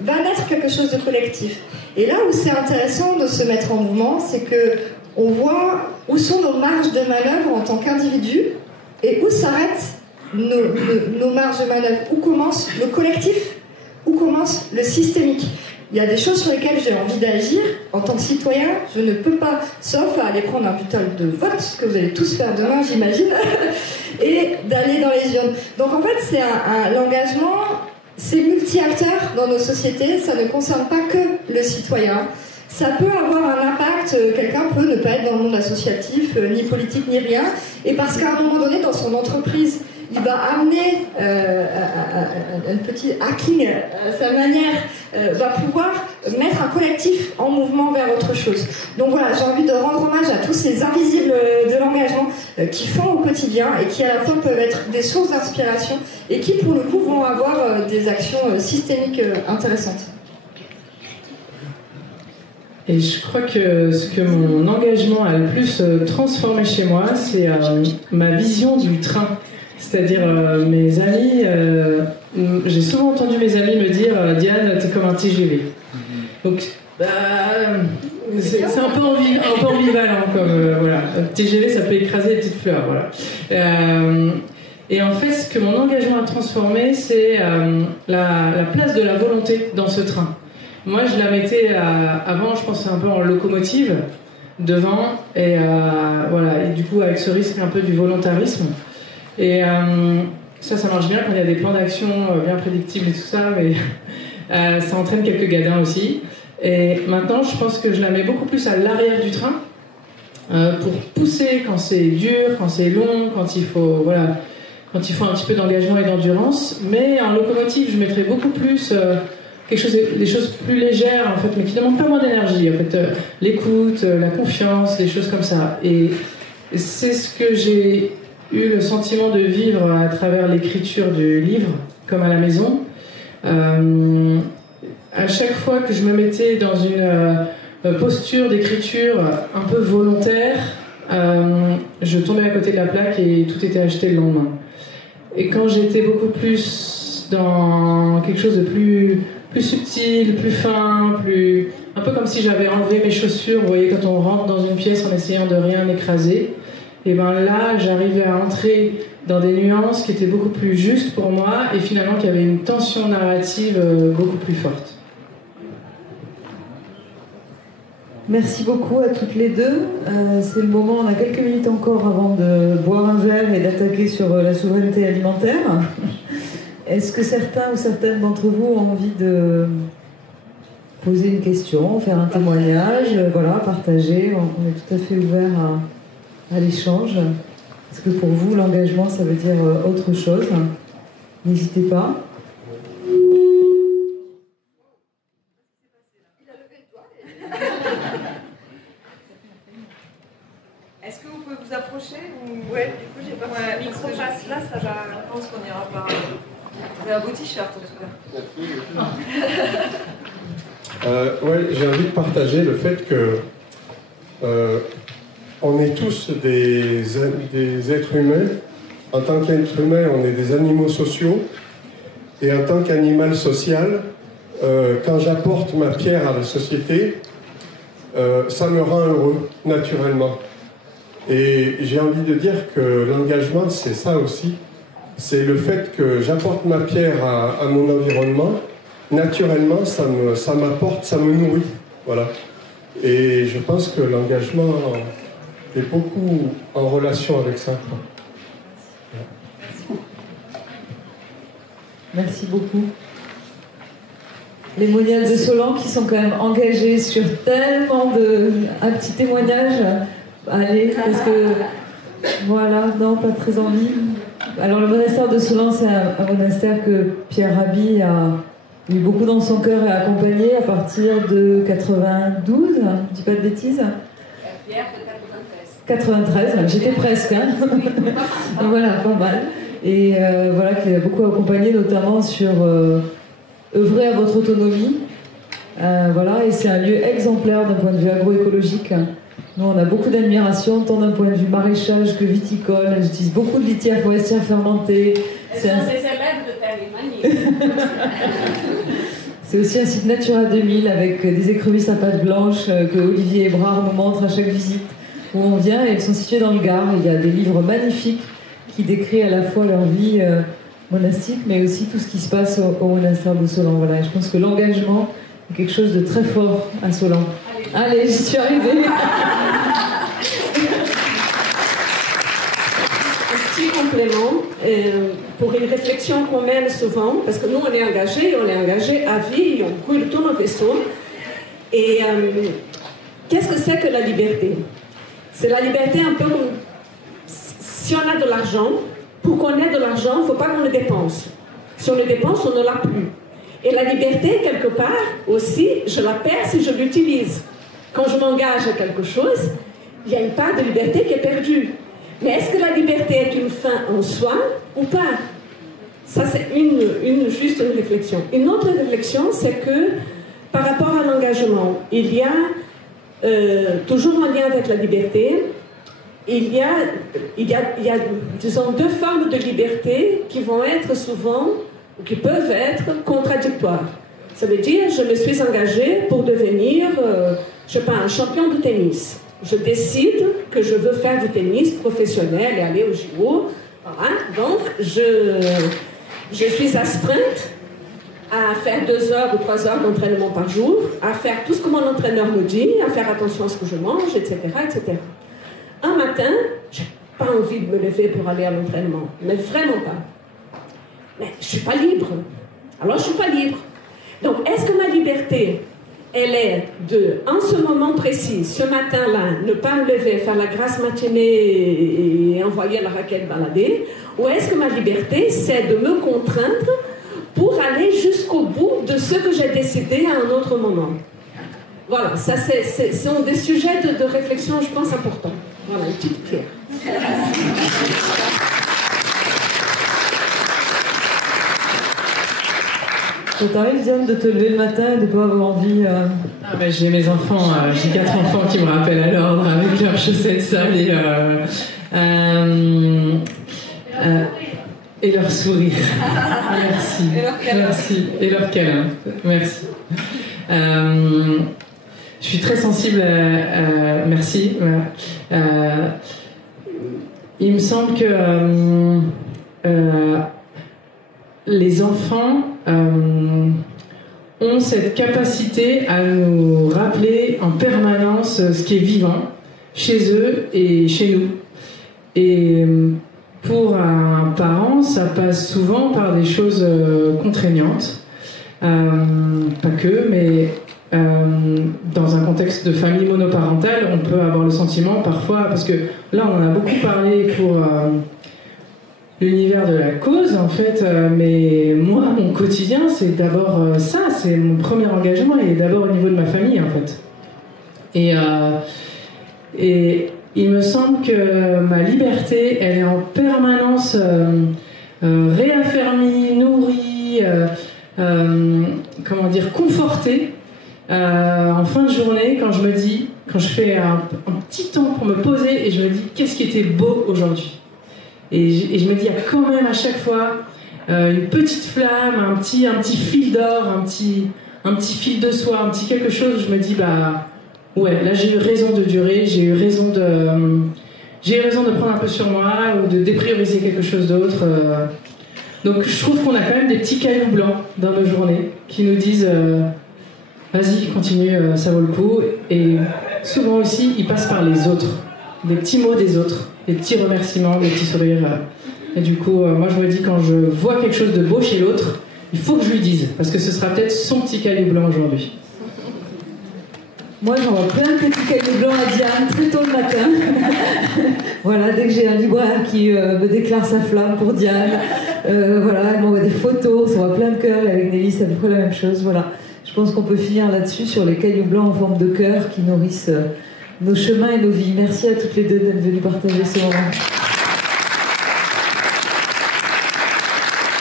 va naître quelque chose de collectif. Et là où c'est intéressant de se mettre en mouvement, c'est que on voit où sont nos marges de manœuvre en tant qu'individu et où s'arrêtent nos marges de manœuvre. Où commence le collectif, où commence le systémique. Il y a des choses sur lesquelles j'ai envie d'agir en tant que citoyen. Je ne peux pas, sauf à aller prendre un bulletin de vote, ce que vous allez tous faire demain, j'imagine, et d'aller dans les urnes. Donc en fait, c'est l'engagement, c'est multi-acteur dans nos sociétés. Ça ne concerne pas que le citoyen. Ça peut avoir un impact, quelqu'un peut ne pas être dans le monde associatif, ni politique, ni rien, et parce qu'à un moment donné, dans son entreprise, il va amener un petit hacking à sa manière, va pouvoir mettre un collectif en mouvement vers autre chose. Donc voilà, j'ai envie de rendre hommage à tous ces invisibles de l'engagement qui font au quotidien et qui à la fois peuvent être des sources d'inspiration et qui pour le coup vont avoir des actions systémiques intéressantes. Et je crois que ce que mon engagement a le plus transformé chez moi, c'est ma vision du train. C'est-à-dire mes amis, j'ai souvent entendu mes amis me dire Diane, t'es comme un TGV. Donc c'est un peu ambivalent comme voilà. TGV, ça peut écraser les petites fleurs, voilà. Et en fait, ce que mon engagement a transformé, c'est la place de la volonté dans ce train. Moi, je la mettais avant, je pensais un peu en locomotive devant, et voilà. Et du coup, avec ce risque un peu du volontarisme. Et ça marche bien quand il y a des plans d'action bien prédictibles et tout ça, mais ça entraîne quelques gadins aussi. Et maintenant, je pense que je la mets beaucoup plus à l'arrière du train pour pousser quand c'est dur, quand c'est long, quand il faut, voilà, quand il faut un petit peu d'engagement et d'endurance. Mais en locomotive, je mettrais beaucoup plus des choses plus légères, en fait, mais qui ne demandent pas moins d'énergie. En fait, l'écoute, la confiance, des choses comme ça. Et c'est ce que j'ai eu le sentiment de vivre à travers l'écriture du livre, comme à la maison. À chaque fois que je me mettais dans une posture d'écriture un peu volontaire, je tombais à côté de la plaque et tout était acheté le lendemain. Et quand j'étais beaucoup plus dans quelque chose de plus subtil, plus fin, un peu comme si j'avais enlevé mes chaussures, vous voyez, quand on rentre dans une pièce en essayant de rien écraser, et bien là, j'arrivais à entrer dans des nuances qui étaient beaucoup plus justes pour moi et finalement qui avaient une tension narrative beaucoup plus forte. Merci beaucoup à toutes les deux. C'est le moment, on a quelques minutes encore avant de boire un verre et d'attaquer sur la souveraineté alimentaire. Est-ce que certains ou certaines d'entre vous ont envie de poser une question, faire un témoignage, voilà, partager? On est tout à fait ouvert à l'échange. Est-ce que pour vous, l'engagement, ça veut dire autre chose? N'hésitez pas. Est-ce que vous pouvez vous approcher ou... Ouais, du coup, j'ai pas le micro passe là, ça va. Je pense qu'on ira pas. Vous avez un beau t-shirt en tout cas. Ouais, j'ai envie de partager le fait que on est tous des êtres humains. En tant qu'être humain, on est des animaux sociaux. Et en tant qu'animal social, quand j'apporte ma pierre à la société, ça me rend heureux, naturellement. Et j'ai envie de dire que l'engagement, c'est ça aussi. C'est le fait que j'apporte ma pierre à mon environnement. Naturellement, ça m'apporte, ça me nourrit. Voilà. Et je pense que l'engagement est beaucoup en relation avec ça. Merci beaucoup. Les moniales de Solan qui sont quand même engagées sur tellement de... Un petit témoignage. Allez, parce que... Voilà, non, pas très envie. Alors le monastère de Solan, c'est un monastère que Pierre Rabhi a eu beaucoup dans son cœur et a accompagné à partir de 92, je dis pas de bêtises. Pierre de 93. 93, j'étais presque, hein. Voilà, pas mal. Et voilà, qui a beaucoup accompagné, notamment sur œuvrer à votre autonomie. Voilà, et c'est un lieu exemplaire d'un point de vue agroécologique. Nous, on a beaucoup d'admiration, tant d'un point de vue maraîchage que viticole. Elles utilisent beaucoup de litières forestières fermentées. Elles sont des élèves de Talimani. C'est aussi un site Natura 2000 avec des écrevisses à pâte blanche que Olivier Hébrard nous montre à chaque visite où on vient. Et elles sont situées dans le Gard. Il y a des livres magnifiques qui décrivent à la fois leur vie monastique, mais aussi tout ce qui se passe au monastère de Solan. Voilà. Et je pense que l'engagement est quelque chose de très fort à Solan. Allez, j'y suis arrivée. Un petit complément pour une réflexion qu'on mène souvent, parce que nous on est engagés à vie, on brûle tous nos vaisseaux. Et qu'est-ce que c'est que la liberté? C'est la liberté un peu comme si on a de l'argent, pour qu'on ait de l'argent, il ne faut pas qu'on le dépense. Si on le dépense, on ne l'a plus. Et la liberté, quelque part, aussi, je la perds si je l'utilise. Quand je m'engage à quelque chose, il y a une part de liberté qui est perdue. Mais est-ce que la liberté est une fin en soi ou pas? Ça, c'est juste une réflexion. Une autre réflexion, c'est que par rapport à l'engagement, il y a toujours en lien avec la liberté, il y a, disons, deux formes de liberté qui vont être souvent, ou qui peuvent être contradictoires. Ça veut dire, je me suis engagée pour devenir, je sais pas, un champion de tennis. Je décide que je veux faire du tennis professionnel et aller au JO. Voilà. Donc, je suis astreinte à faire 2 heures ou 3 heures d'entraînement par jour, à faire tout ce que mon entraîneur me dit, à faire attention à ce que je mange, etc., etc. Un matin, j'ai pas envie de me lever pour aller à l'entraînement, mais vraiment pas. Mais je suis pas libre. Alors, je suis pas libre. Donc, est-ce que ma liberté, elle est de, en ce moment précis, ce matin-là, ne pas me lever, faire la grasse matinée et envoyer la raquette balader, ou est-ce que ma liberté, c'est de me contraindre pour aller jusqu'au bout de ce que j'ai décidé à un autre moment? Voilà, ça ce sont des sujets de réflexion, je pense, importants. Voilà, une petite pierre. Ça t'arrive, Diane, de te lever le matin et de ne pas avoir envie Ah ben, j'ai mes enfants, j'ai 4 enfants qui me rappellent à l'ordre avec leurs chaussettes sales et leur sourire. Merci. Merci. Et leur câlin. Merci. Je suis très sensible merci. Il me semble que les enfants ont cette capacité à nous rappeler en permanence ce qui est vivant chez eux et chez nous. Et pour un parent, ça passe souvent par des choses contraignantes, pas que, mais dans un contexte de famille monoparentale, on peut avoir le sentiment parfois, parce que là on en a beaucoup parlé pour l'univers de la cause en fait, mais moi mon quotidien c'est d'abord ça, c'est mon premier engagement et d'abord au niveau de ma famille en fait. Et il me semble que ma liberté elle est en permanence réaffermie, nourrie, comment dire, confortée en fin de journée quand je fais un petit temps pour me poser et je me dis qu'est-ce qui était beau aujourd'hui. Et je me dis, il y a quand même à chaque fois une petite flamme, un petit fil d'or, un petit fil de soie, un petit quelque chose. Je me dis, bah ouais, là j'ai eu raison de durer, j'ai eu raison de prendre un peu sur moi ou de déprioriser quelque chose d'autre. Donc je trouve qu'on a quand même des petits cailloux blancs dans nos journées qui nous disent, vas-y, continue, ça vaut le coup. Et souvent aussi, ils passent par les autres, des petits mots des autres. Des petits remerciements, des petits sourires. Et du coup, moi je me dis, quand je vois quelque chose de beau chez l'autre, il faut que je lui dise, parce que ce sera peut-être son petit caillou blanc aujourd'hui. Moi, j'envoie plein de petits cailloux blancs à Diane très tôt le matin. Voilà, dès que j'ai un libraire qui me déclare sa flamme pour Diane, voilà, elle m'envoie des photos, on s'envoie plein de cœurs, et avec Nelly, c'est à peu près la même chose. Voilà. Je pense qu'on peut finir là-dessus sur les cailloux blancs en forme de cœur qui nourrissent nos chemins et nos vies. Merci à toutes les deux d'être venues partager ce moment.